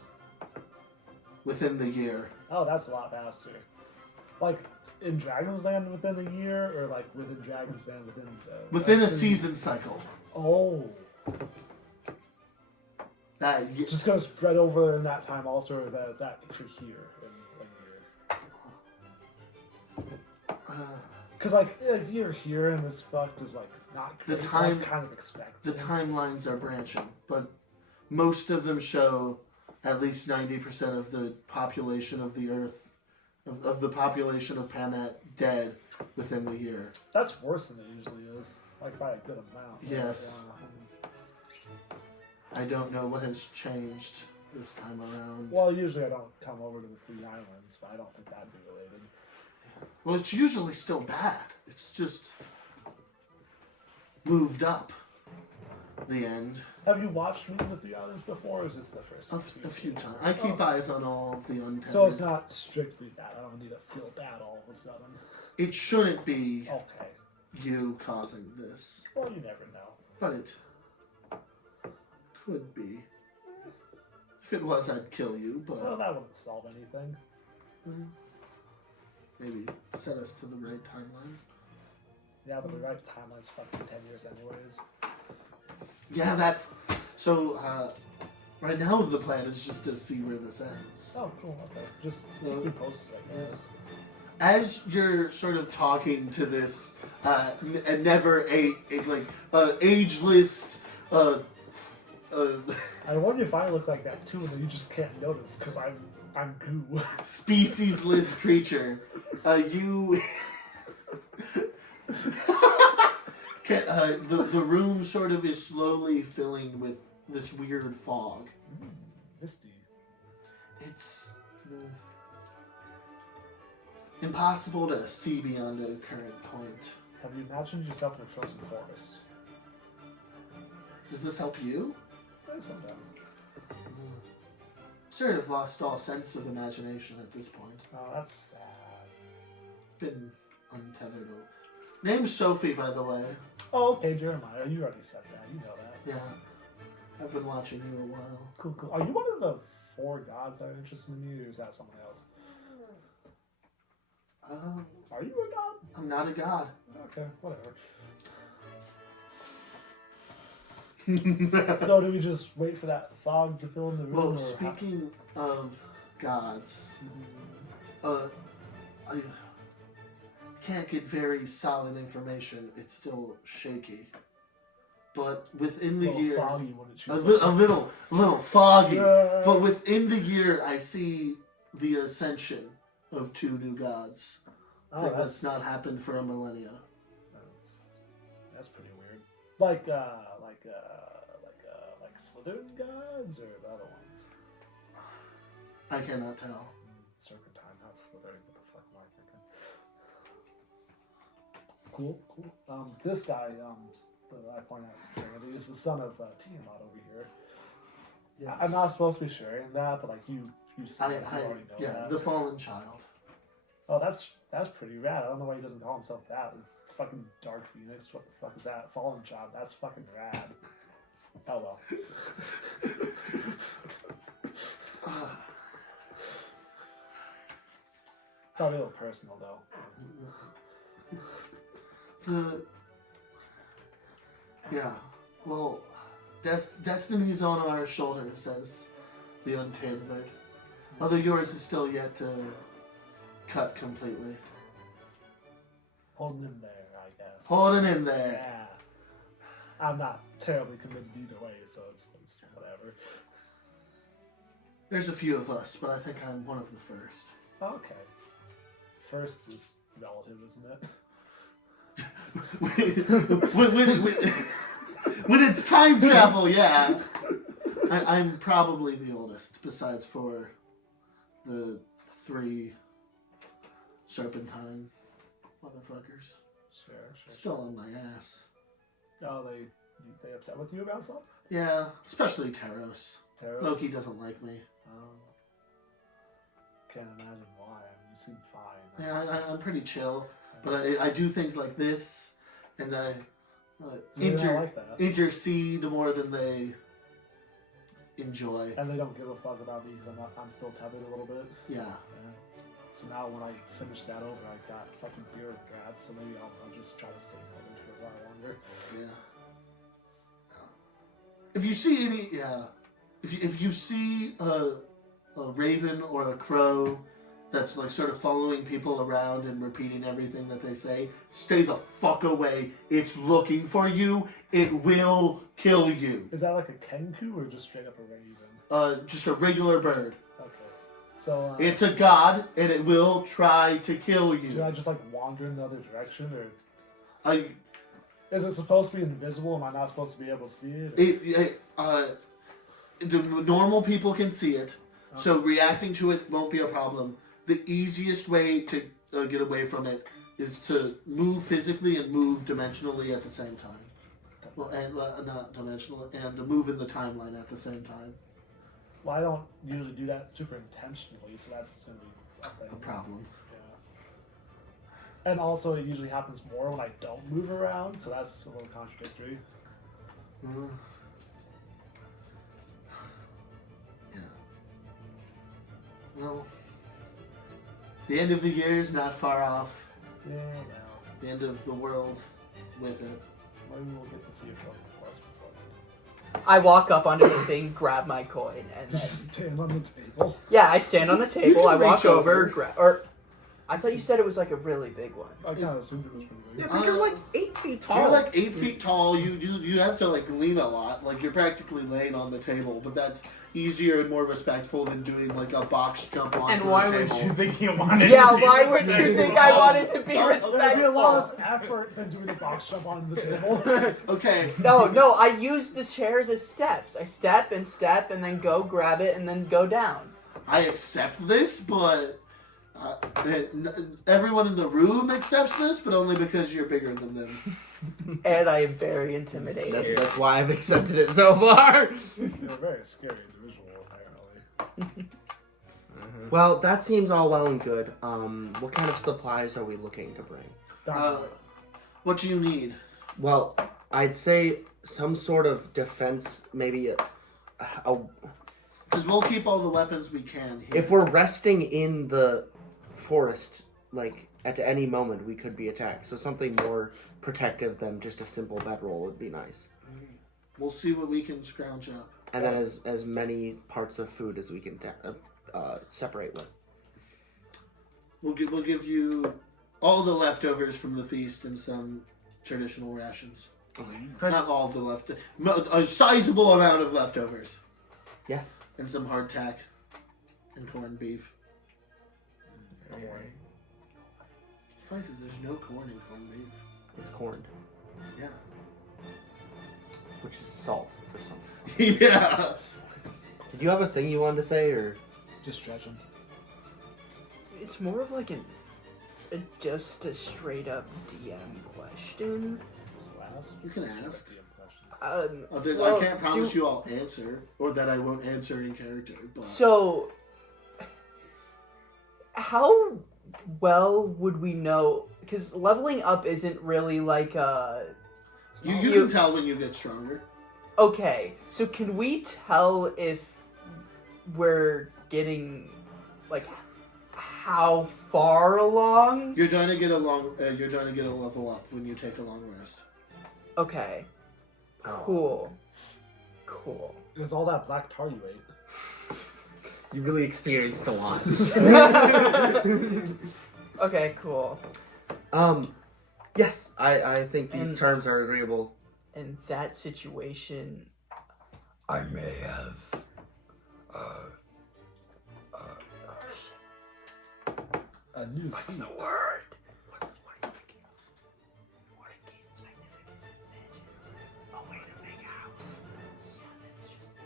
Within the year. Oh, that's a lot faster. Like, in Dragon's Land within a year, or like within Dragon's Land Within a season cycle. Oh. That Just gonna spread over in that time also, or that for here in 1 year. Because, like, if you're here and it's fucked is, like, not The great, time- that's kind of expected. the timelines are branching, but most of them show at least 90% of the population of the Earth, of the population of Pamet, dead within the year. That's worse than it usually is. Like, by a good amount. Yes. Yeah. I don't know what has changed this time around. Well, usually I don't come over to the Three Islands, but I don't think that'd be related. Well, it's usually still bad. It's just moved up. The end. Have you watched Me in the Three Islands before, or is this the first A time? few times. I keep eyes on all of the untethered. So it's not strictly bad. I don't need to feel bad all of a sudden. It shouldn't be Okay. you causing this, Well, you never know. but it could be. If it was, I'd kill you, Well, but that wouldn't solve anything. maybe set us to the right timeline. Yeah, but the right timeline's fucking 10 years anyways. Yeah, that's... So, right now the plan is just to see where this ends. Oh, cool. Okay. Just keep me posted, I guess. as you're sort of talking to this ageless. I wonder if I look like that too, and then you just can't notice because I'm goo. Speciesless creature. You. The room sort of is slowly filling with this weird fog. Misty. It's impossible to see beyond a current point. Have you imagined yourself in a frozen forest? Does this help you? Sometimes. Sort of lost all sense of imagination at this point. Oh, that's sad. Been untethered. Name's Sophie, by the way. Oh, okay, Jerimiah. You already said that. You know that. Yeah. I've been watching you a while. Cool, cool. Are you one of the 4 gods that are interested in you, or is that someone else? Are you a god? I'm not a god. Okay, whatever. So do we just wait for that fog to fill in the room? Well, or speaking of gods, I can't get very solid information. It's still shaky. But within the year, foggy, wouldn't you a say? little foggy. But within the year, I see the ascension of 2 new gods. I think that's not happened for a millennia. That's pretty weird. Like Slytherin gods or the other ones? I cannot tell. Serpentine, not Slytherin. What the fuck am I thinking? Cool. This guy, that I point out, is the son of Tiamat over here. Yes. I'm not supposed to be sharing that, but like you see that, you already know yeah, that. the fallen child. Oh, that's pretty rad. I don't know why he doesn't call himself that. It's fucking Dark Phoenix. What the fuck is that? Fallen child. That's fucking rad. Oh well. Probably a little personal though. Yeah. Well, destiny's on our shoulders, says the Untamed. Although yours is still yet to cut completely. Holding in there, I guess. Holding in there. Yeah. I'm not terribly committed either way, so it's whatever. There's a few of us, but I think I'm one of the first. Okay. First is relative, isn't it? when it's time travel, yeah. I'm probably the oldest, besides for the 3 serpentine motherfuckers. Sure. Still on my ass. Oh, they upset with you about something? Yeah, especially Taros. Taros? Loki doesn't like me. Can't imagine why. I mean, you seem fine. Yeah, I'm pretty chill, but I do things like this, and I like that. intercede more than they enjoy. And they don't give a fuck about me because I'm still tethered a little bit. Yeah. So now when I finish that over, I got fucking bureaucrats, so maybe I'll just try to stay tethered for a while longer. Yeah. If you see any, if you see a raven or a crow that's like sort of following people around and repeating everything that they say, stay the fuck away. It's looking for you. It will kill you. Is that like a kenku or just straight up a raven? Just a regular bird. Okay. So It's a god, and it will try to kill you. do I just like wander in the other direction, or I is it supposed to be invisible? Am I not supposed to be able to see it? The normal people can see it, so reacting to it won't be a problem. The easiest way to get away from it is to move physically and move dimensionally at the same time. Well, and not dimensional, and to move in the timeline at the same time. Well, I don't usually do that super intentionally, so that's going to be A problem. Yeah. And also, it usually happens more when I don't move around, so that's a little contradictory. Yeah. Well, the end of the year is not far off. Yeah, no. The end of the world with it. Maybe we'll get to see it from the forest before. I walk up onto the thing, grab my coin, and then... Just stand on the table. Yeah, I stand on the table, I walk reach over, over. I thought you said it was like a really big one. I kind of assumed it was pretty big. Yeah, but you're like 8 feet tall. You're like 8 feet tall. You have to like lean a lot. Like you're practically laying on the table, but that's easier and more respectful than doing like a box jump on. And why would you think you wanted? Yeah, to be why would you respectful? think I wanted to be It'd be a lot respectful? less effort than doing a box jump onto the table. Okay. No, I use the chairs as steps. I step and then go grab it and then go down. I accept this, but everyone in the room accepts this, but only because you're bigger than them. And I am very intimidated. That's why I've accepted it so far. You're a very scary individual, apparently. Well, that seems all well and good. What kind of supplies are we looking to bring? What do you need? Well, I'd say some sort of defense, maybe a Because we'll keep all the weapons we can here. if we're resting in the forest, like at any moment we could be attacked. So something more protective than just a simple bedroll would be nice. We'll see what we can scrounge up. And then as many parts of food as we can separate with. We'll give you all the leftovers from the feast and some traditional rations. Not all of the a sizable amount of leftovers. Yes. And some hardtack and corned beef. Corn. Fine, because there's no corn in corned beef. It's corned, Yeah. which is salt for some. Yeah. Did you have a thing you wanted to say, or? Just stretching. It's more of like just a straight up DM question. So ask. You can ask. Well, I can't promise you I'll answer, or that I won't answer in character. But So, how well would we know? Because leveling up isn't really like you can tell when you get stronger. Okay, so can we tell if we're getting like how far along? You're going to get a level up when you take a long rest. Okay. Cool. It was all that black tar you ate. You really experienced a lot. Okay, cool. Yes, I think these And- terms are agreeable. In that situation, I may have. A new What's feat. the word? What are you thinking of? What a game's magnificent mansion. A way to make a house. Yeah, that's just a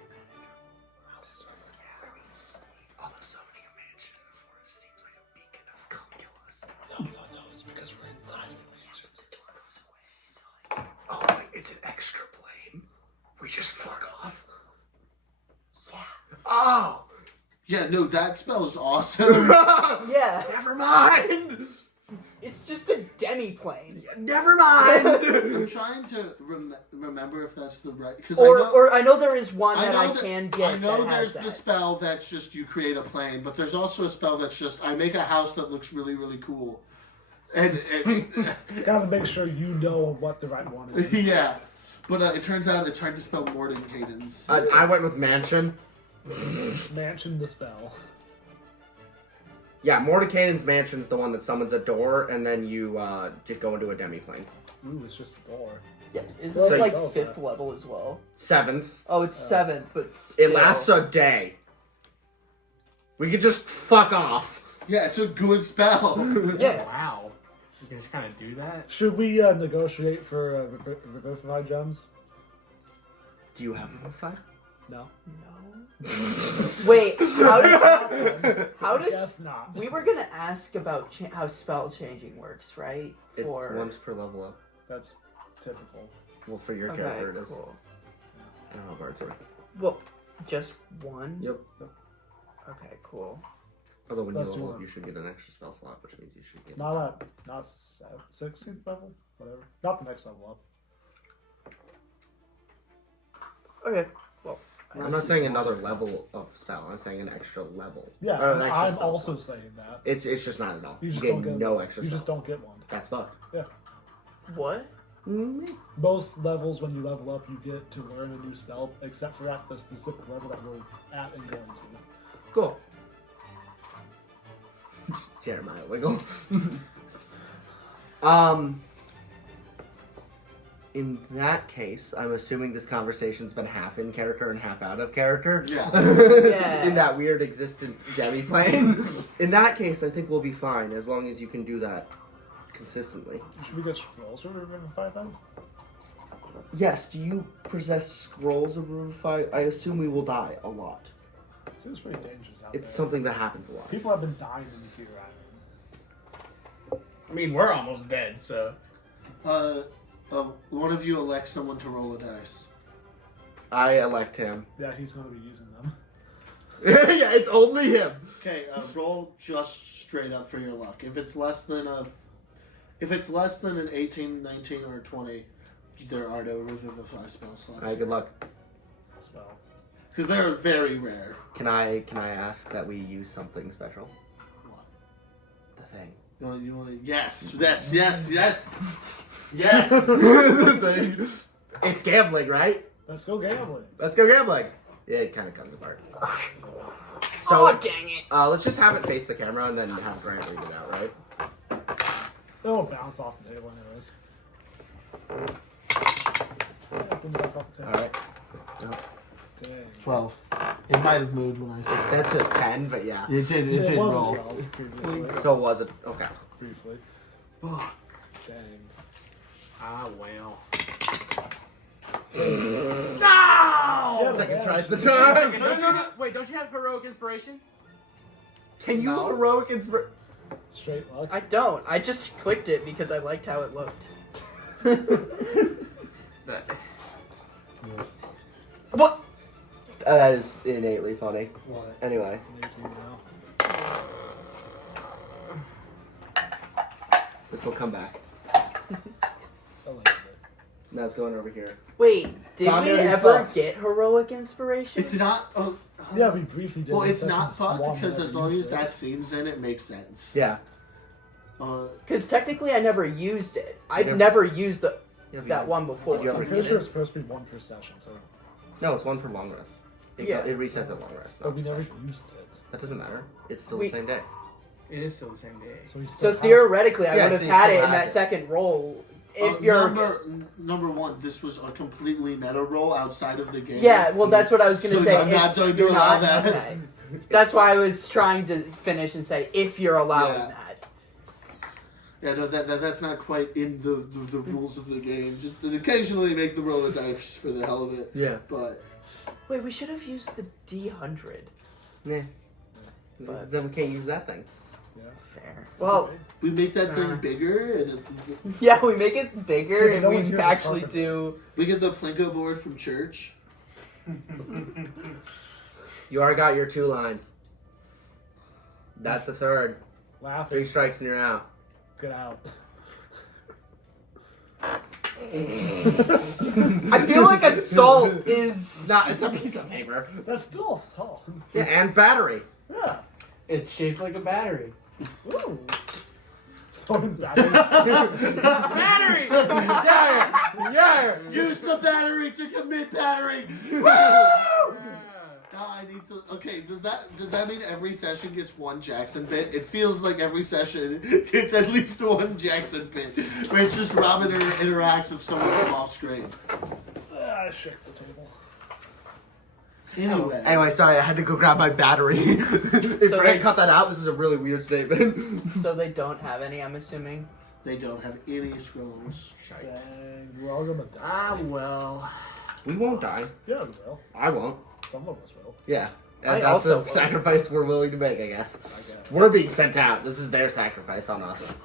house. Yeah, although summoning a mansion in the forest seems like a beacon of come kill us. No, it's because we're inside of the mansion. The door goes away until oh wait, it's an extra plane. We just fuck off. yeah. Oh, Yeah, no, that spell is awesome. Yeah, never mind. it's just a demi-plane. Never mind. I'm trying to remember if that's the right... Cause Or I know there is one that I know can get I know that there's has the that. spell that's just you create a plane, but there's also a spell that's just I make a house that looks really, really cool. And Gotta make sure you know what the right one is. yeah. But it turns out it's hard to spell Morden Cadence. I went with mansion. Mansion the spell. Yeah, Mordecai's mansion's the one that summons a door, and then you just go into a demi-plane. Ooh, it's just a door. Yeah, is Well, it like so- 5th level as well? 7th. Oh, it's 7th, but still. It lasts a day. We could just fuck off. Yeah, it's a good spell. Yeah. Wow. You can just kind of do that? Should we negotiate for revivified gems? Do you have a fight? No. No. Wait, how does Guess not. we were gonna ask about how spell changing works, right? It's once per level up. That's typical. Well, for your Okay, character it is. cool. I don't know how bards work. Well, just one. Yep. Okay, cool. Although when Let's you do level up, one. you should get an extra spell slot, which means you should get... Not 16th level? Whatever. Not the next level up. Okay. Well, I'm not saying another level of spell. I'm saying an extra level. Yeah, Or an extra I'm spell also slot. saying that. It's just not at all. You You, just get don't get no extra You spell just don't get one. That's fucked. Yeah. what? Most levels, when you level up, you get to learn a new spell, except for at the specific level that we're at and going to. Cool. Jerimiah wiggle. In that case, I'm assuming this conversation's been half in character and half out of character. Yeah. Yeah. In that weird existent demi-plane. In that case, I think we'll be fine, as long as you can do that consistently. Should we get scrolls or revivify them? Yes, do you possess scrolls of Revivify? I assume we will die a lot. Seems pretty dangerous out It's there. something that happens a lot. People have been dying in here. I mean, we're almost dead, so. One of you elect someone to roll a dice. I elect him. Yeah, he's going to be using them. Yeah, it's only him. Okay, roll just straight up for your luck. If it's less than an 18, 19, or 20, there are no revivify spell slots. Alright, good luck. Spell. Because they're very rare. Can I ask that we use something special? What? The thing. You want to? Yes, that's yes. Yes. The thing. It's gambling, right? Let's go gambling. Let's go gambling. Yeah, it kind of comes apart. So, Oh, dang it. let's just have it face the camera and then have Grant read it out, right? It'll bounce off the table anyways. Yeah, it'll bounce off the table. Alright. Dang. 12. It might have moved when I said that. That says 10, but yeah. It did. It Yeah, did was a roll. 12 previously. So was it? Okay. Briefly. Fuck. Dang. Ah, well. No! Second yeah. tries the Wait, charm. wait, don't you have heroic inspiration? Can you No. heroic inspire? Straight luck. I don't. I just clicked it because I liked how it looked. What? That is innately funny. What? Anyway. 18 now. This will come back. I like it. Now it's going over here. Wait, did Found we out he's ever fucked. get heroic inspiration? It's not. Yeah, we briefly did. Well, in it's not sessions fucked one because that as we long as used it. that scene's in, it makes sense. Yeah. Because technically I never used it. I've Never- never used that Yeah, one before. Did you ever I'm get pretty sure it? it's supposed to be one per session, so. No, it's one per long rest. Yeah. It resets at long rest. But we not never session. used it. That doesn't matter. It's still We- the same day. It is still the same day. So, we So still have- theoretically, I Yeah, would have so you had still it in has that it. second roll. If you're number one, this was a completely meta roll outside of the game. yeah, well, that's what I was gonna So say. I'm not going to you're allow not- that. okay. That's why I was trying to finish and say if you're allowing Yeah. that. Yeah, no, that's not quite in the rules of the game. Just that occasionally make the roll of dice for the hell of it. Yeah. But Wait, we should have used the D100. Yeah. But- Then we can't use that thing. Yeah. Fair. Well, we make that thing bigger, and yeah, we make it bigger Yeah, and no one we hears actually the do. we get the Plinko board from church. You already got your 2 lines. That's a third. 3 Laughing. strikes and you're out. Get out. I feel like assault is. It's a piece of paper. That's still assault. Yeah, and battery. Yeah. It's shaped like a battery. Ooh. Throwing batteries. Battery! Yeah. Use the battery to commit battery. Now I need to. Okay, does that mean every session gets 1 Jackson bit? It feels like every session gets at least 1 Jackson bit, where it's just Robin interacts with someone from off screen. I shook the table. Anyway, Sorry, I had to go grab my battery. If So Grant they- cut that out, this is a really weird statement. So they don't have any, I'm assuming. they don't have any scrolls. Dang, we're all gonna die. Ah, well. We won't die. Yeah, we will. I won't. Some of us will. Yeah. And I that's also a won't. sacrifice we're willing to make, I guess. I guess. We're being sent out. This is their sacrifice on us.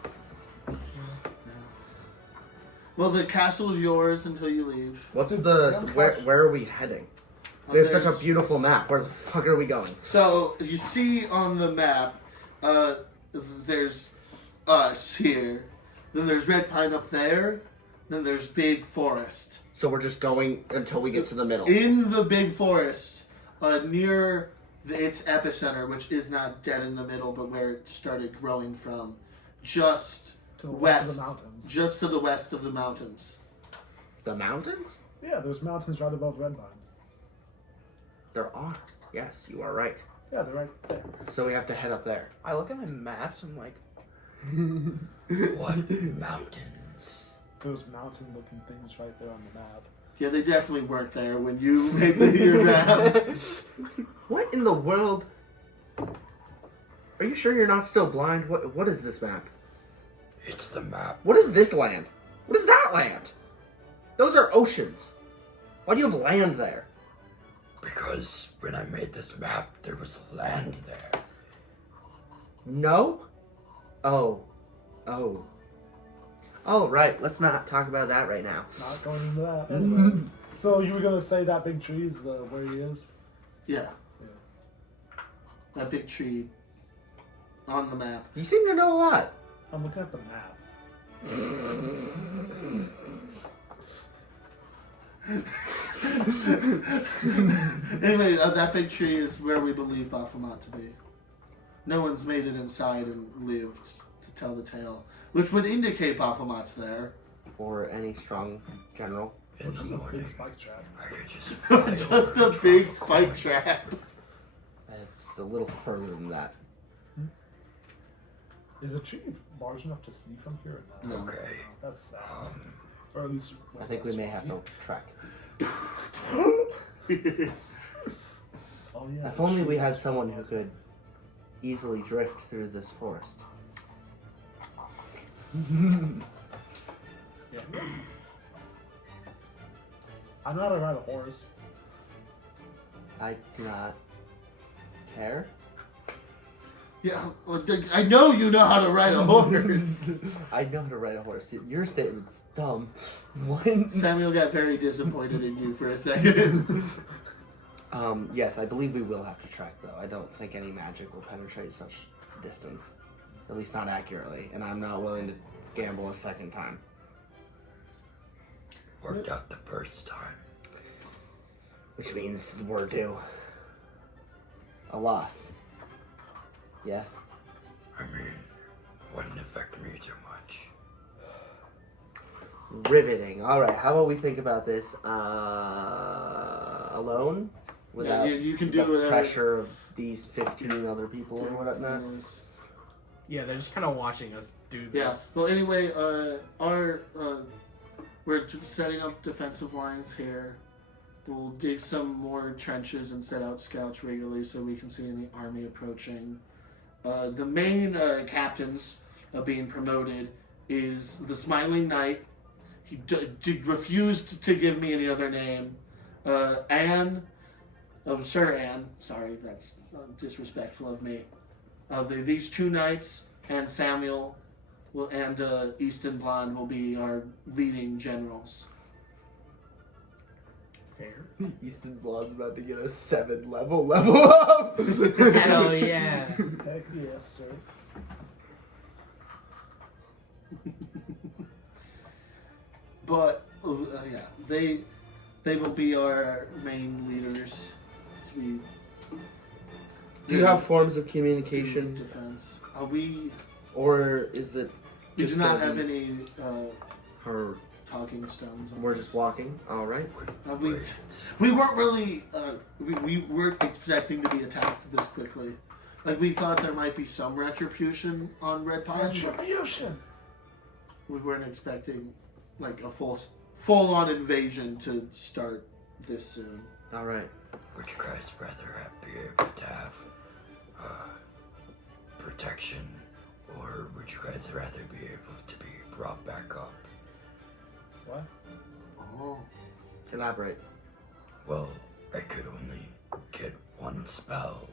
Well, the castle's yours until you leave. What's It's the some where? question. Where are we heading? We have such a There's- beautiful map. Where the fuck are we going? So you see on the map, there's us here. Then there's Red Pine up there. Then there's Big Forest. So we're just going until we get to the middle. In the Big Forest, near its epicenter, which is not dead in the middle, but where it started growing from, just To the west west, of the mountains. just to the west of the mountains. The mountains? Yeah, there's mountains right above Red Vine. There are. Yes, you are right. Yeah, they're right there. So we have to head up there. I look at my maps. I'm like, What mountains? Those mountain-looking things right there on the map. Yeah, they definitely weren't there when you made your map. What in the world? Are you sure you're not still blind? What is this map? It's the map. What is this land? What is that land? Those are oceans. Why do you have land there? Because when I made this map, there was land there. No? Oh, right. Let's not talk about that right now. Not going into that. Anyways. So you were going to say that big tree is where he is? Yeah. That big tree on the map. You seem to know a lot. I'm looking at the map. Anyway, that big tree is where we believe Baphomet to be. No one's made it inside and lived to tell the tale, which would indicate Baphomet's there. Or any strong general. In the Just a morning, big spike trap. I could just fly Just over a big spike trap. It's a little further than that. Is a tree large enough to see from here? Or not? No. Okay. That's sad. Um, Or at least. I think we may have no track. Oh yeah. If only we had someone who could easily drift through this forest. Yeah. I know how to ride a horse. I do not care. Yeah, well, I know you know how to ride a horse. I know how to ride a horse. Your statement's dumb. What? Samuel got very disappointed in you for a second. Yes, I believe we will have to track, though. I don't think any magic will penetrate such distance. At least not accurately. And I'm not willing to gamble a second time. worked out the first time. Which means we're due. A loss. Yes? I mean, wouldn't affect me too much. Riveting. Alright, how about we think about this alone? Without you can do the whatever. pressure of these 15 other people or whatnot? Yeah, they're just kind of watching us do this. Yeah. Well, anyway, we're setting up defensive lines here. We'll dig some more trenches and set out scouts regularly so we can see any army approaching. The main captains being promoted is the Smiling Knight. He refused to give me any other name. Sir Anne. Sorry, that's disrespectful of me. These two knights and Samuel and Easton Blonde will be our leading generals. Fair. Easton Blonde's about to get a 7 level up! Hell yeah. Heck yes, sir. But yeah, they will be our main leaders. As we Do you have forms of do communication? defense? We Or is it do just not gonna have be any her? talking stones. On We're us. just walking? Alright. We weren't really we weren't expecting to be attacked this quickly. Like we thought there might be some retribution on Red Pine. Retribution! We weren't expecting like a full-on invasion to start this soon. Alright. Would you guys rather be able to have protection, or would you guys rather be able to be brought back up? What? Oh. Elaborate. Well, I could only get one spell,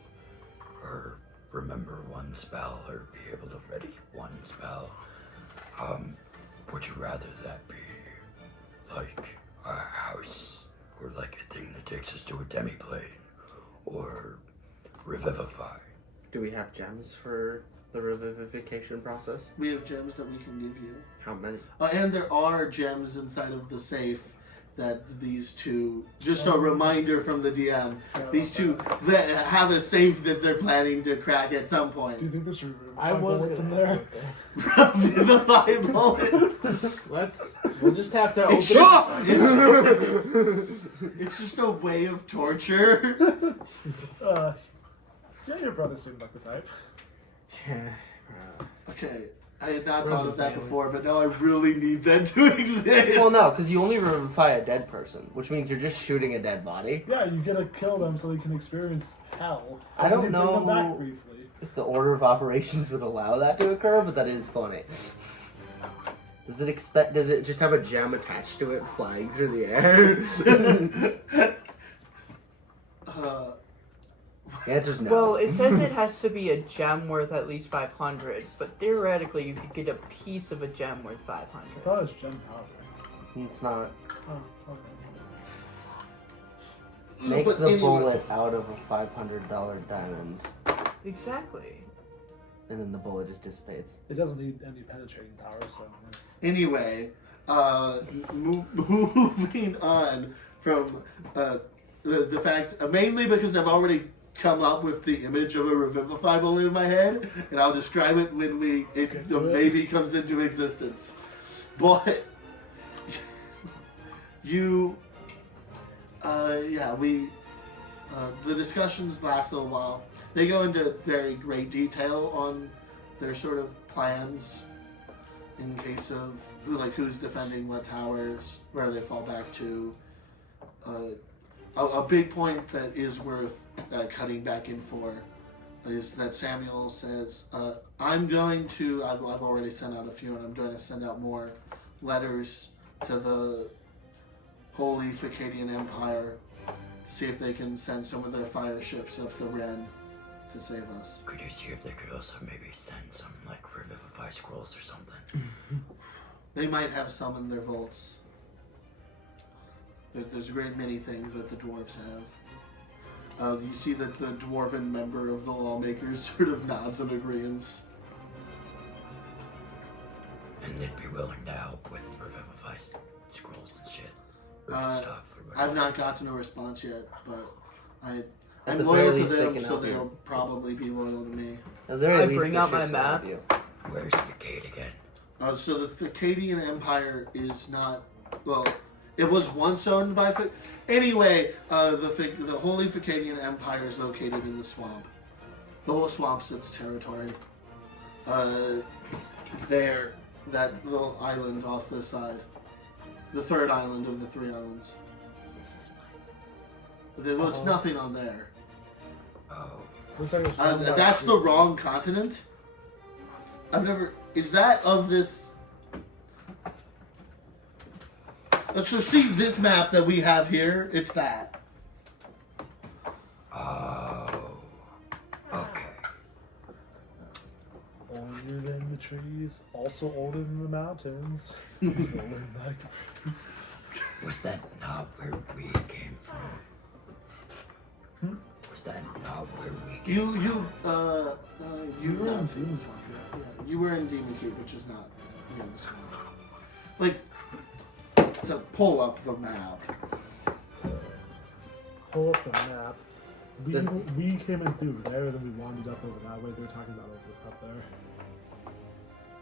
or remember one spell, or be able to ready one spell. Would you rather that be like a house, or like a thing that takes us to a demiplane, or revivify? Do we have gems for the revivification process? We have gems that we can give you. How many? And there are gems inside of the safe that these two, just a reminder from the DM, these two that have a safe that they're planning to crack at some Do you point. think there's I was bullets in gonna there? The Bible. We'll just have to It's, open it's just a way of torture. Yeah, your brother seemed like the type. Yeah. Okay, I had not Where's thought the of that family? before, but now I really need that to exist. Well, no, because you only revivify a dead person, which means you're just shooting a dead body. Yeah, you gotta kill them so they can experience hell. I don't And then bring them know. back briefly. If the order of operations would allow that to occur, but that is funny. Does it just have a gem attached to it flying through the air? The answer's no. Well, it says it has to be a gem worth at least 500, but theoretically you could get a piece of a gem worth 500. I thought it was gem powder. It's not. Oh, okay. Make But the anyway- bullet out of a $500 diamond, Exactly. and then the bullet just dissipates. It doesn't need any penetrating power, so. Anyway, moving on from the fact, mainly because I've already come up with the image of a revivify bullet in my head, and I'll describe it when it maybe comes into existence. But you, the discussions last a little while. They go into very great detail on their sort of plans in case of who's defending what towers, where they fall back to. A big point that is worth cutting back in for is that Samuel says, I've already sent out a few, and I'm going to send out more letters to the Holy Ficadian Empire to see if they can send some of their fire ships up the Ren to save us. Could you see if they could also maybe send some, like, revivify scrolls or something? They might have some in their vaults. There's a great many things that the dwarves have. You see that the dwarven member of the lawmakers sort of nods in agreement. And they'd be willing to help with revivify scrolls and shit. Or stuff. Or whatever. I've not gotten a response yet, but At I'm the loyal very to least, they them, can so help they'll you. probably be loyal to me. At the very I least, bring the out my ships will help map. you. Where's the gate again? So the Ficadian Empire is not, well, it was once owned by anyway, the Holy Ficadian Empire is located in the swamp. The whole swamp's its territory. That little island off the side. The third island of the three islands. There's nothing on there. Oh. Looks like it was found out That's too. the wrong continent? Is that of this? So see this map that we have here, it's that. Oh. Okay. Older than the trees, also older than the mountains. Older than the trees. Was that not where we came from? Was that not where we came You were in not Demon this Swamp, one. Yeah, you were in Demon Cave, which is not again this one. Like to pull up the map. To pull up the map. We came in through there, then we wandered up over that way. They were talking about over up there.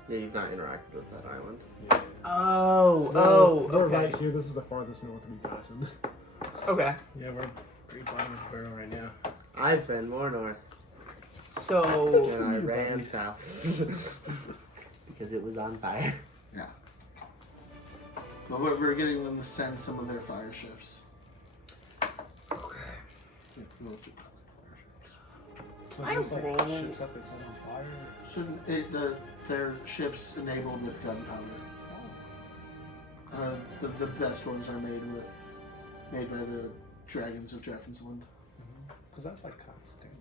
Yeah, you've not interacted with that island. We're Okay. right here. This is the farthest north we've gotten. Okay. Yeah, we're pretty bottom of the barrel right now. I've been more north, So, and I ran south because it was on fire. Yeah. But we're getting them to send some of their fire ships. Okay. So I there's like roll- ships that they set on fire. So their ships enabled with gunpowder. The best ones are made by the dragons of Dragon's-Land. Because that's like kind of standard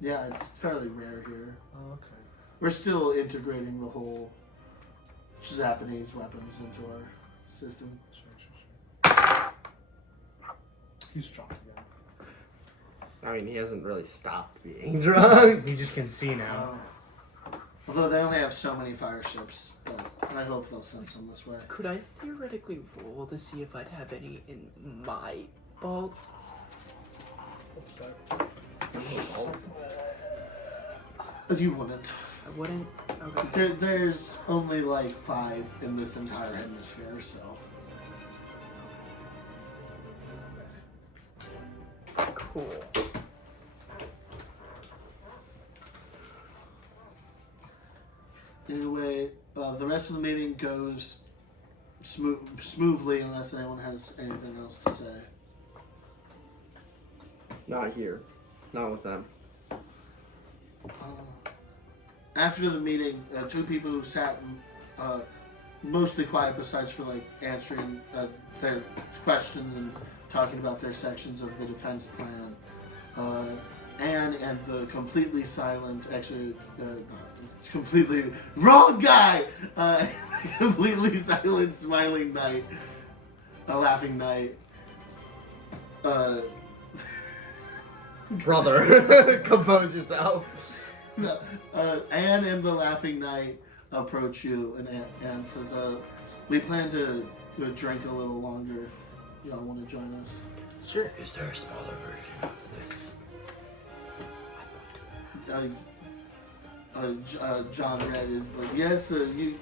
there. Yeah, it's fairly rare here. Oh, okay. We're still integrating the whole Japanese weapons into our system. Sure. He's drunk again. I mean, he hasn't really stopped being drunk. You just can see now. Although they only have so many fire ships, but I hope they'll send some this way. could I theoretically roll to see if I'd have any in my vault? Oops, sorry. You wouldn't. I wouldn't. Okay. There's only like 5 in this entire hemisphere, so. Cool. Anyway, the rest of the meeting goes smoothly unless anyone has anything else to say. Not here. Not with them. After the meeting, two people who sat mostly quiet besides for like answering their questions and talking about their sections of the defense plan. Anne and the completely silent, actually, completely wrong guy. Completely silent, smiling knight, a laughing knight. Brother, compose yourself. Anne and the laughing knight approach you, and Anne says, "We plan to drink a little longer if y'all want to join us." Sure. Is there a smaller version of this? John Red is like, yes, you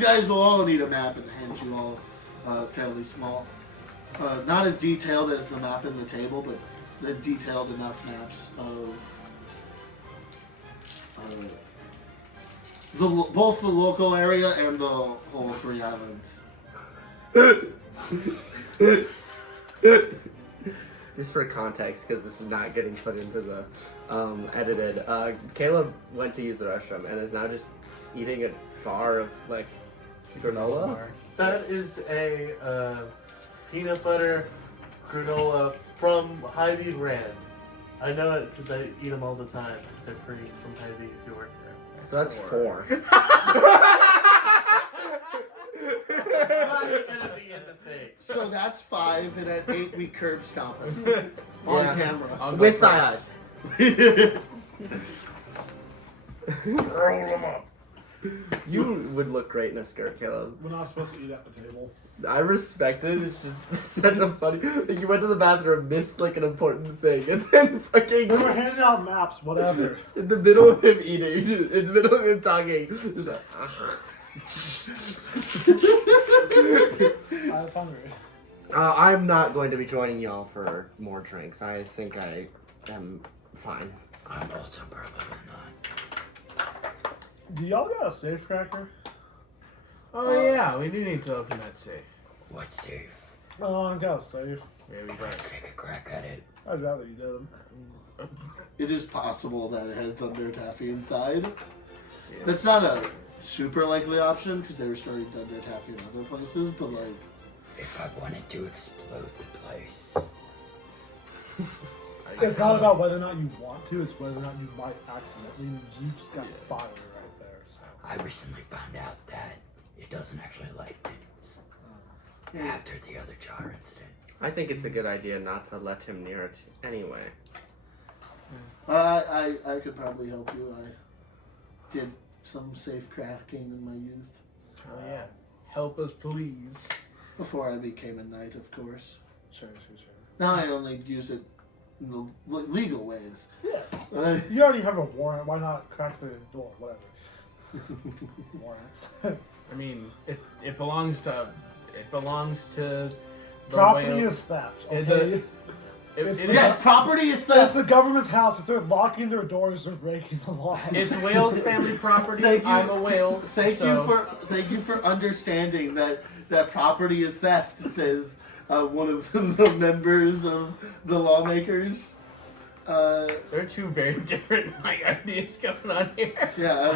guys will all need a map, and hands you all fairly small. Not as detailed as the map in the table, but they're detailed enough maps of both the local area and the whole 3 islands. Just for context, because this is not getting put into the edited. Caleb went to use the restroom and is now just eating a bar of like granola. That is a peanut butter granola from Hy-Vee brand. I know it because I eat them all the time. They're free from Hy-Vee if you work there. So that's 4. Gonna be in the thing. So that's 5, and at 8 we curb stomp him on Yeah. camera. I'll go With thy first. eyes. You would look great in a skirt, Caleb. We're not supposed to eat at the table. I respect it. It's just such a funny. Like you went to the bathroom, missed like an important thing, and then fucking We were handing out maps, whatever. in the middle of him eating, in the middle of him talking, just like, I was hungry. I'm not going to be joining y'all for more drinks. I think I am fine. I'm also probably not. Do y'all got a safe cracker? Oh yeah, we do need to open that safe. What's safe? Oh, I got a safe. Yeah, we Let's got. take a crack at it. I'd rather you did. It is possible that it has Dunder Taffy inside. Yeah. That's not a super likely option because they were storing Dunder Taffy in other places, but like, If I wanted to explode the place. It's not about whether or not you want to, it's whether or not you might accidentally. You just got fire right there. So. I recently found out that it doesn't actually light things. After the other jar incident. I think it's a good idea not to let him near it anyway. I could probably help you. I did some safe crafting in my youth Oh yeah. Help us, please. before I became a knight, of course. Sure. Now I only use it in the legal ways. Yes. Uh, You already have a warrant. Why not crack the door? Whatever. Warrants. I mean, it belongs to the Property whale. is theft. It- Okay. It- it yes, is- property is That's theft. the government's house. If they're locking their doors, they're breaking the law. It's Wales family property. Thank you. I'm a Wales. Thank you for understanding that property is theft. Says one of the members of the lawmakers. There are two very different ideas going on here. Yeah,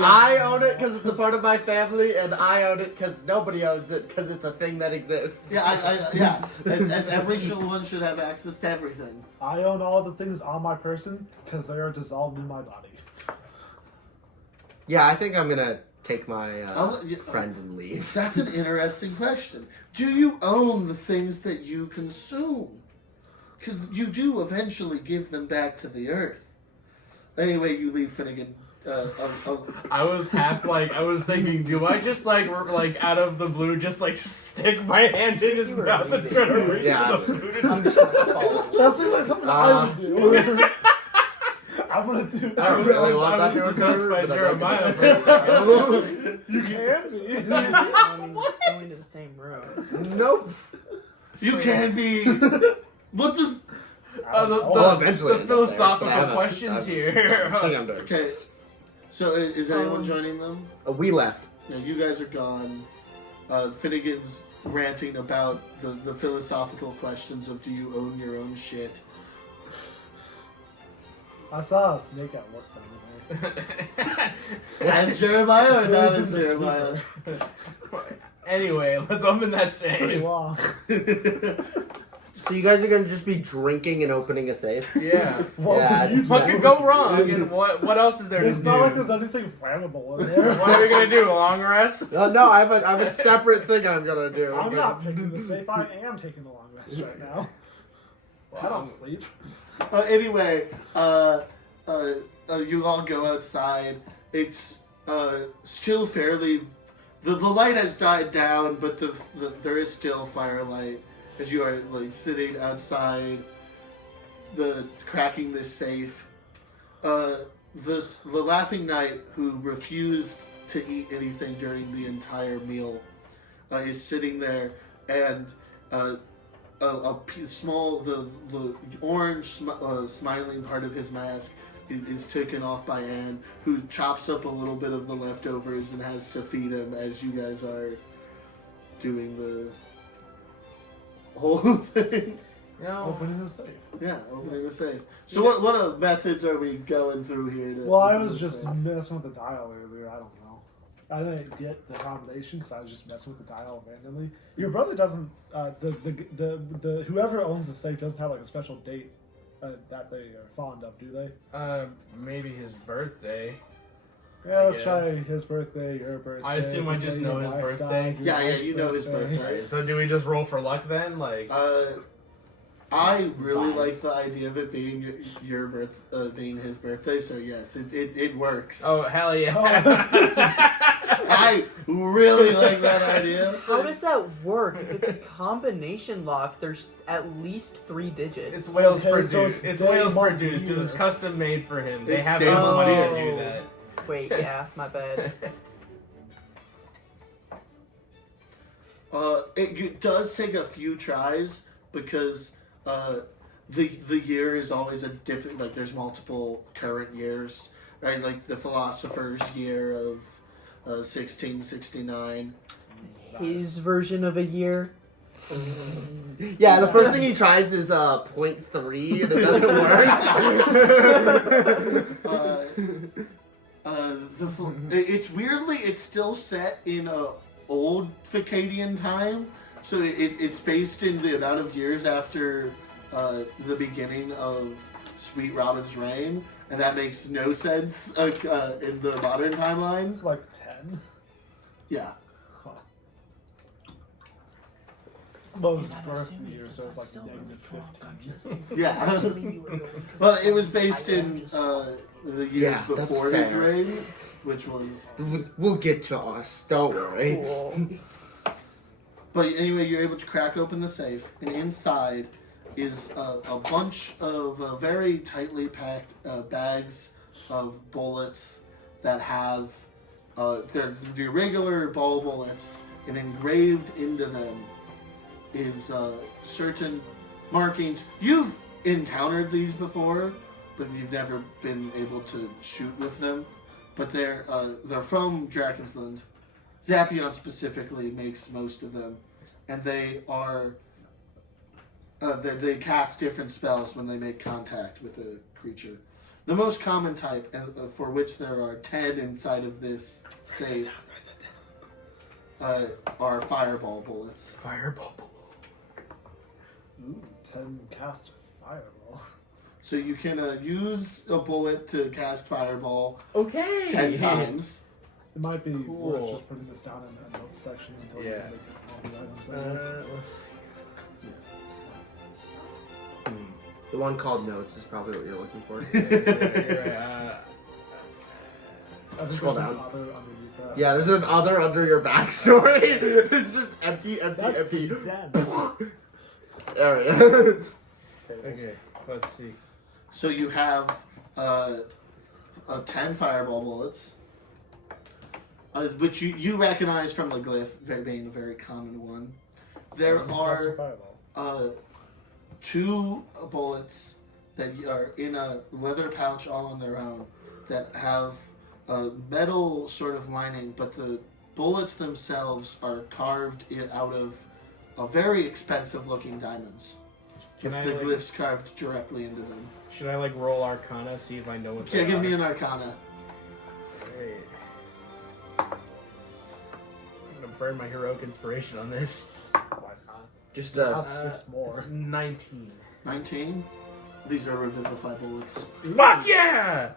I own it because it's a part of my family, and I own it because nobody owns it because it's a thing that exists. Yeah, and everyone should have access to everything. I own all the things on my person because they are dissolved in my body. Yeah, I think I'm gonna take my I'll- friend and leave. That's an interesting question. Do you own the things that you consume? Because you do eventually give them back to the earth. Anyway, you leave Finnegan. I was thinking, do I just like out of the blue, just stick my hand in his mouth and try to reach Yeah. for the food? I'm just gonna follow. That's like something I would do. I'm gonna do. I don't really want that to possessed by occur, but I'm Jeremiah. You can be. Going to the same room. Nope. You can be. What does? Well, eventually the end up there, philosophical but I have a- questions I here. think I'm doing Okay. So is anyone joining them? We left. Yeah, you guys are gone. Finnegan's ranting about the philosophical questions of do you own your own shit? I saw a snake at work down there. As Jeremiah or not as Where's the Jeremiah? Anyway, let's open that Pretty safe. long. So you guys are gonna just be drinking and opening a safe? Yeah. What Yeah, would you What do? could go wrong? And what else is there It's to not do? like there's anything flammable in there. What are we gonna do? Long rest? No, I have a separate thing I'm gonna do. I'm not picking the safe. I am taking the long rest right now. I don't sleep. Anyway, you all go outside. It's still fairly. The light has died down, but there is still firelight as you are like sitting outside, cracking this safe. The laughing knight who refused to eat anything during the entire meal is sitting there, and the orange smiling part of his mask is taken off by Anne, who chops up a little bit of the leftovers and has to feed him as you guys are doing the whole thing. Opening the safe. Yeah, opening the safe. So what methods are we going through here? Well, I open was the just safe? messing with the dial earlier. I don't know. I didn't get the combination because I was just messing with the dial randomly. Your brother doesn't. The whoever owns the safe doesn't have like a special date that they are fond of, do they? Maybe his birthday. Yeah, let's guess. try his birthday, your birthday. I assume I the just day know your his wife birthday. died, your Yeah, wife's you know his birthday. So do we just roll for luck then? Like, I really Vibes. like the idea of it being your being his birthday. So yes, it works. oh hell yeah! I really like that idea. How does that work? If it's a combination lock, there's at least 3 digits. It's Wales Okay, so produced. it's It's Wales day month produced. It was year. custom made for him. They It's have day the month money to year. do that. Wait, yeah, my bad. It does take a few tries because the year is always a different. Like there's multiple current years, right? Like the philosopher's year of 1669. His version of a year. Yeah, the first thing he tries is 0.3 and it doesn't work. It's weirdly it's still set in a old Ficadian time, so it's based in the amount of years after the beginning of Sweet Robin's reign, and that makes no sense in the modern timeline. It's like 10. Yeah. Huh. Well, it was his birth year, so it's like negative 15. Yeah. But it was based in the years Yeah, that's before his fair. reign, which was. We'll get to us, don't worry. Cool. But anyway, you're able to crack open the safe, and inside is a bunch of very tightly packed bags of bullets that have they're the regular ball bullets, and engraved into them is certain markings. You've encountered these before, but you've never been able to shoot with them. But they're from Drakensland. Zapion specifically makes most of them, and they are they cast different spells when they make contact with a creature. The most common type, for which there are 10 inside of this safe, are fireball bullets. Fireball. Ooh, 10 cast fireball. So you can use a bullet to cast fireball Okay. 10 times. It might be Cool. worth just putting this down in a notes section until Yeah. you can make all the items in there. Let's The one called notes is probably what you're looking for. You're right. I think Scroll there's down. another underneath that. Yeah, there's an other under your backstory. It's just empty, That's empty. pretty dense. There we go. Okay, let's see. So you have 10 fireball bullets, which you recognize from the glyph being a very common one. There Just cast are a fireball. 2 bullets that are in a leather pouch all on their own that have metal sort of lining, but the bullets themselves are carved out of very expensive looking diamonds. Can with I, the like- glyphs carved directly into them. Should I like roll Arcana, see if I know what they Yeah, give are? me an Arcana. Great. I'm gonna burn my heroic inspiration on this. Why not? Just Have us. 6 more. 19. 19. These are revivify bullets. Fuck yeah!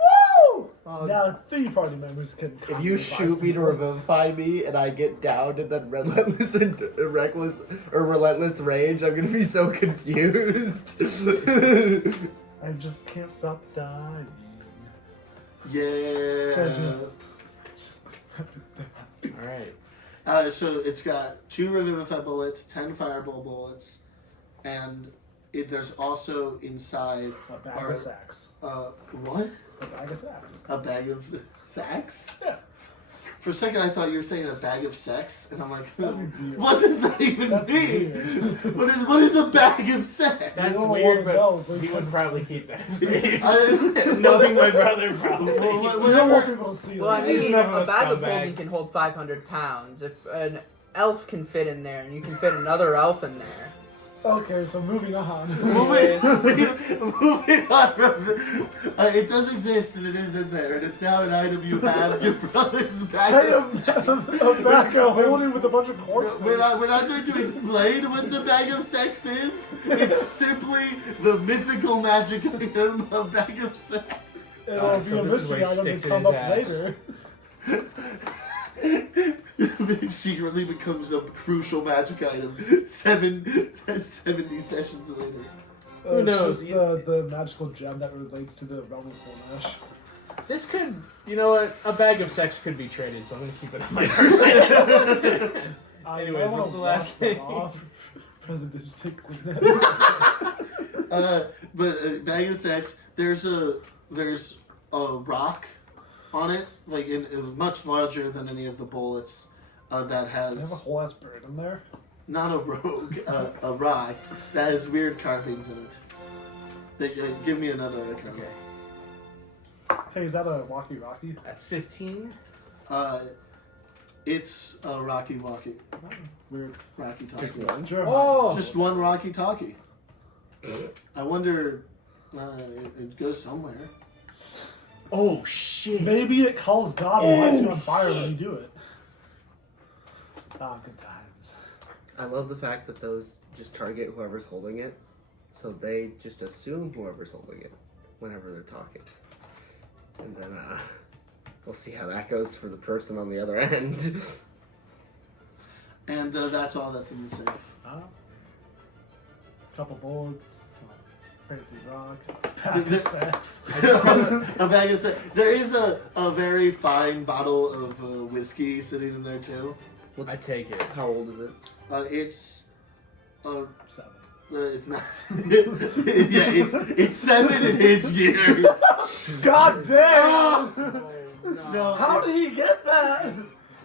Woo! Oh, Now 3 party members can. If you shoot me to revivify me and I get down in that relentless and reckless or relentless rage, I'm gonna be so confused. I just can't stop dying. Yeah. So Alright. So it's got 2 revivify bullets, 10 fireball bullets, and there's also inside a bag of sacks. what? A bag of sacks. A bag of sacks? Yeah. For a second, I thought you were saying a bag of sex, and I'm like, That'd be weird. what does that even That's mean? weird. What is a bag of sex? That's don't weird, wanna know, but he because- would probably keep that safe. I- Knowing my brother, probably. We don't want people to see Well, I this. mean, He's enough of a a bag of scumbag. holding can hold 500 pounds. If an elf can fit in there, and you can fit another elf in there. Okay, so moving on. moving on from it does exist and it is in there, and it's now an item you have. Your brother's I bag of have sex. a bag of holding with a bunch of corpses. We're not going to explain what the bag of sex is. It's simply the mythical magic item of bag of sex. It'll be so a this is where mystery he item to sticks it come in up his ass. later. It secretly becomes a crucial magic item 70 sessions later. Who knows? It's just the magical gem that relates to the realm of Slanesh. This could, you know what? A bag of sex could be traded, so I'm gonna keep it on my person. Anyways, what's the last thing? President, just take Lynette. Bag of sex. There's a rock on it, like it was much larger than any of the bullets. That I have a has whole ass bird in there. not a rogue, a rock that has weird carvings in it. Give me another Arcana. Okay. Hey, is that a walkie-talkie? That's 15. It's a Rocky Talkie. Weird. Just one? Jeremiah. Oh! Just one Rocky Talkie. I wonder. It goes somewhere. Oh shit! Maybe it calls God and lights you on fire when you do it. Ah, good times. I love the fact that those just target whoever's holding it, so they just assume whoever's holding it whenever they're talking. And then we'll see how that goes for the person on the other end. And that's all that's in the safe. Couple bullets, fancy rock, pack of sex. A bag of sex. There is a very fine bottle of whiskey sitting in there too. I take it. How old is it? It's 7. it's not. Yeah, it's 7 in his years. God damn! No, How did he get that?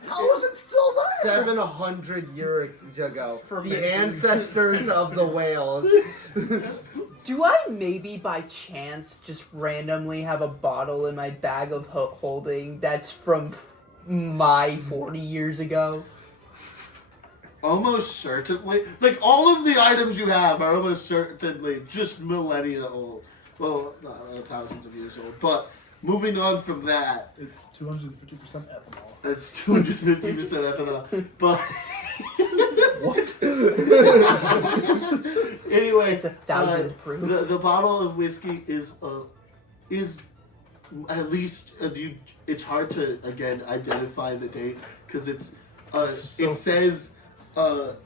How is it still there? 700 years ago. Fermented. The ancestors of the whales. Do I maybe by chance just randomly have a bottle in my bag of holding that's from my 40 years ago? Almost certainly. Like, all of the items you have are almost certainly just millennia old. Well, not thousands of years old. But moving on from that, It's 250% ethanol. it's 250% ethanol. But What? anyway, It's 1,000 proof. the bottle of whiskey is at least it's hard to again identify the date because it says. You're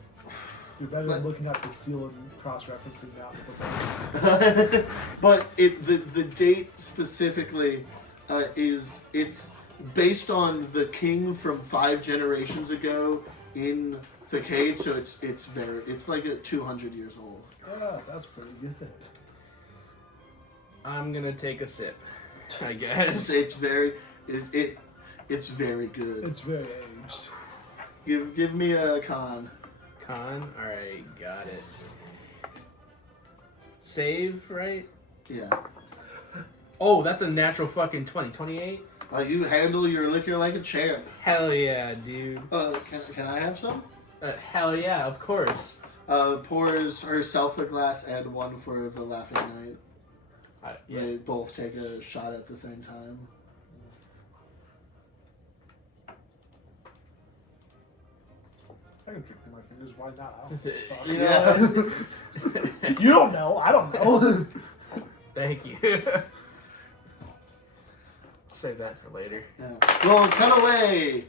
better than looking at the seal and cross-referencing that. But the date specifically it's based on the king from 5 generations ago in Facade, so it's like 200 years old. Ah, that's pretty good. I'm gonna take a sip. I guess. It's very it's very good. It's very aged. Give me a con. Con. All right, got it. Save, right? Yeah. Oh, that's a natural fucking 20. 28? You handle your liquor like a champ. Hell yeah, dude. Can I have some? Hell yeah, of course. Pours herself a glass and one for the Laughing Knight. Yeah. They both take a shot at the same time. I can drink through my fingers. Why not? You know, You don't know. I don't know. Thank you. Save that for later. Yeah. Well, cut away.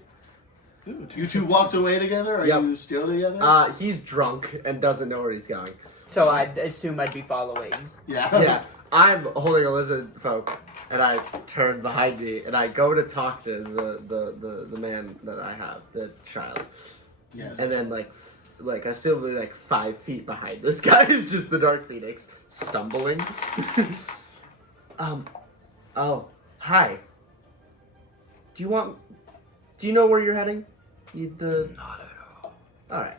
You two walked away together? Are Yep. you still together? He's drunk and doesn't know where he's going. So I assume I'd be following. Yeah. Yeah, I'm holding a lizard folk, and I turn behind me, and I go to talk to the man that I have, the child. Yes. And then I still be 5 feet behind this guy is just the Dark Phoenix stumbling. Oh, hi. Do you know where you're heading? Not at all. All right.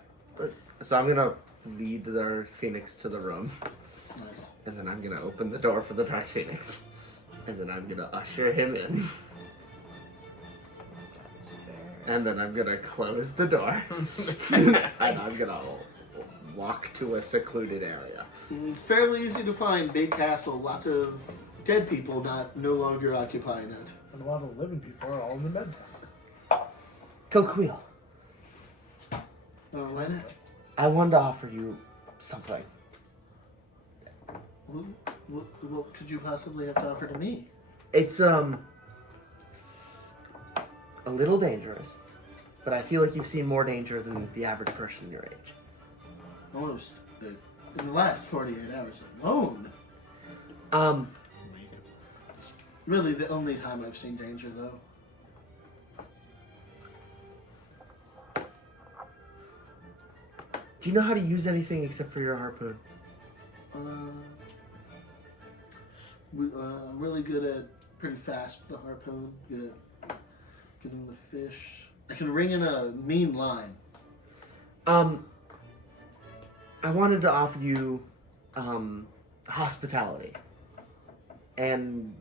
So I'm gonna lead the Dark Phoenix to the room, Nice. and then I'm gonna open the door for the Dark Phoenix, and then I'm gonna usher him in, That's fair. and then I'm gonna close the door, and I'm gonna walk to a secluded area. It's fairly easy to find. Big castle, lots of dead people no longer occupying it. And a lot of the living people are all in the med. Kilqueel, Lynette, I wanted to offer you something. what could you possibly have to offer to me? It's a little dangerous, but I feel like you've seen more danger than the average person your age. Almost in the last 48 hours alone. Really, the only time I've seen danger, though. Do you know how to use anything except for your harpoon? I'm really good at pretty fast with the harpoon. Good at getting the fish. I can ring in a mean line. I wanted to offer you hospitality, and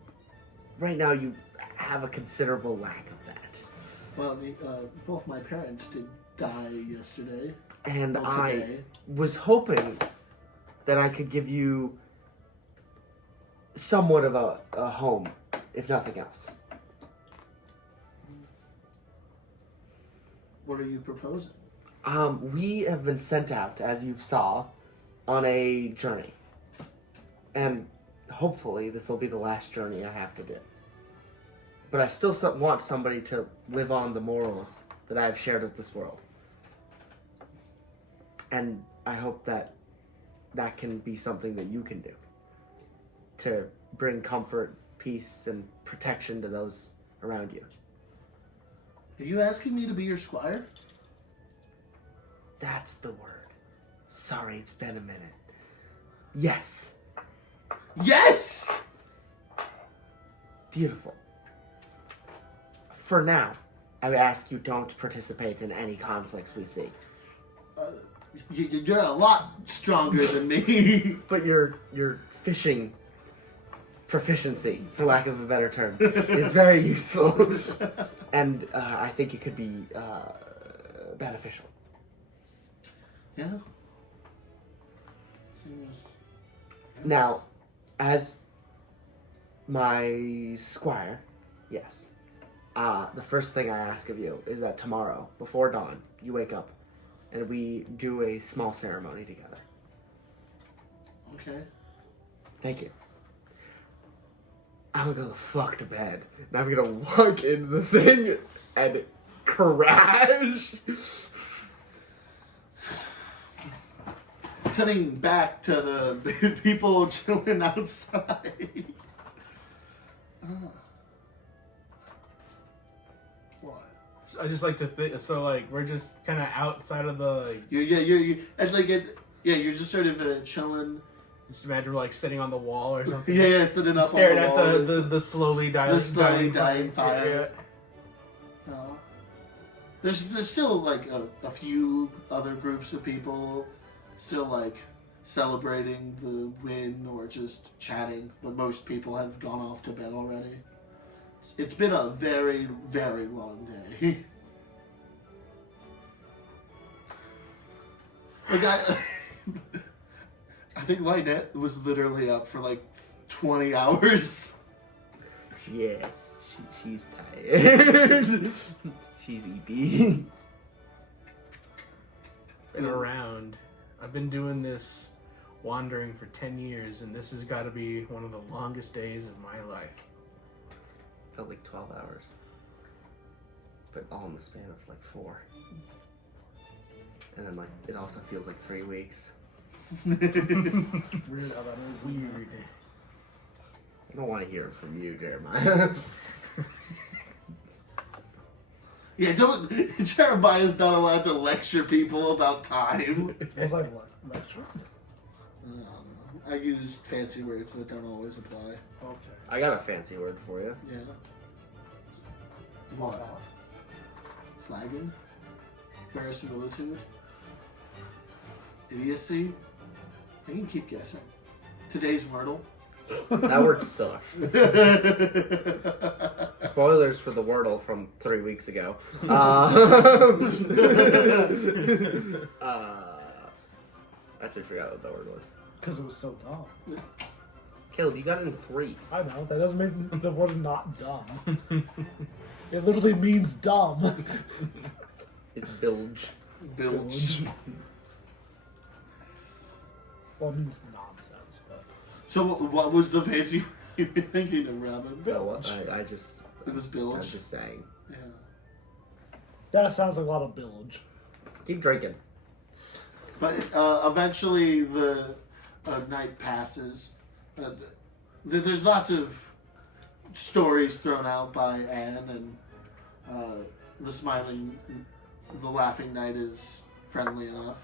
right now you have a considerable lack of that. Well, both my parents did die yesterday. And Or I today. was hoping that I could give you somewhat of a home, if nothing else. What are you proposing? We have been sent out, as you saw, on a journey. And hopefully this will be the last journey I have to do. But I still want somebody to live on the morals that I've shared with this world. And I hope that that can be something that you can do to bring comfort, peace, and protection to those around you. Are you asking me to be your squire? That's the word. Sorry, it's been a minute. Yes. Yes! Beautiful. For now, I would ask you don't participate in any conflicts we see. You're a lot stronger than me. But your fishing proficiency, for lack of a better term, is very useful. And I think it could be beneficial. Yeah. Now, as my squire, yes, the first thing I ask of you is that tomorrow, before dawn, you wake up and we do a small ceremony together. Okay. Thank you. I'm gonna go the fuck to bed. And I'm gonna walk into the thing and crash. Cutting back to the people chilling outside. What? I just like to think. So like we're just kind of outside of the. Like, You're it's like you're just sort of chilling. just imagine we're like sitting on the wall or something. Yeah, sitting up Staring on the at wall. the slowly dying, the slowly dying fire. Yeah. There's still like a few other groups of people still like celebrating the win or just chatting, but most people have gone off to bed already. It's been a very, very long day. Like I think Lynette was literally up for like 20 hours. Yeah, she's tired. She's EP. Been around. I've been doing this wandering for 10 years, and this has got to be one of the longest days of my life. Felt like 12 hours. But all in the span of like 4. And then like, it also feels like 3 weeks. Weird how that is. Weird. I don't want to hear it from you, Jeremiah. Yeah, Jeremiah's not allowed to lecture people about time. Was I lecture? I used fancy words that don't always apply. Okay. I got a fancy word for you. Yeah. What? Flagging? Verisimilitude? Idiocy? I can keep guessing. Today's Wordle? That word sucked. Spoilers for the Wordle from 3 weeks ago. Actually forgot what that word was. Because it was so dumb. Caleb, you got it in 3. I know, that doesn't make the word not dumb. It literally means dumb. It's bilge. Bilge. Well, it means nonsense, but... So what was the fancy you were thinking of, Robin? Oh, well, I just... It was bilge? I'm just saying. Yeah. That sounds like a lot of bilge. Keep drinking. But eventually the night passes. There's lots of stories thrown out by Anne, and the laughing knight is friendly enough.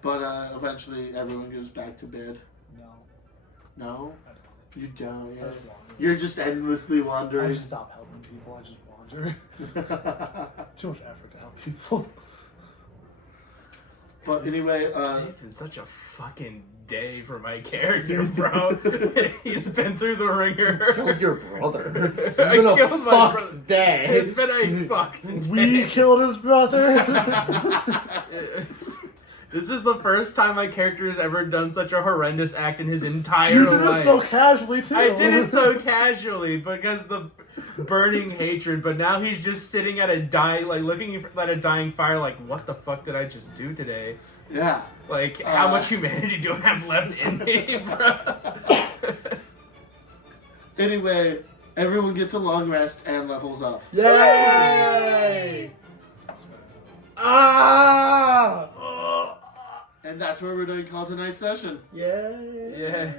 But eventually everyone goes back to bed. No. No? I don't. You don't, yeah. I just wander. You're just endlessly I wandering. just stop helping people, I just wander. It's too much effort to help people. But anyway, Today's been such a fucking day for my character, bro. He's been through the ringer. Killed your brother. It's I been a killed my brother. fucked day. It's been a fucking day. We killed his brother! This is the first time my character has ever done such a horrendous act in his entire You did life. it so casually, too! I did it so casually because the burning hatred, but now he's just sitting at looking at a dying fire like, what the fuck did I just do today? yeah. Like, how much humanity do I have left in me, bro? Anyway, everyone gets a long rest and levels up. Yay! Ah! And that's where we're doing call tonight's session. Yeah. Yeah.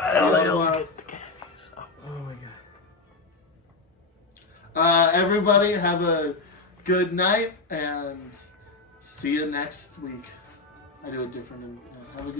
Oh my god. Everybody have a good night and see you next week. I do it different. Have a good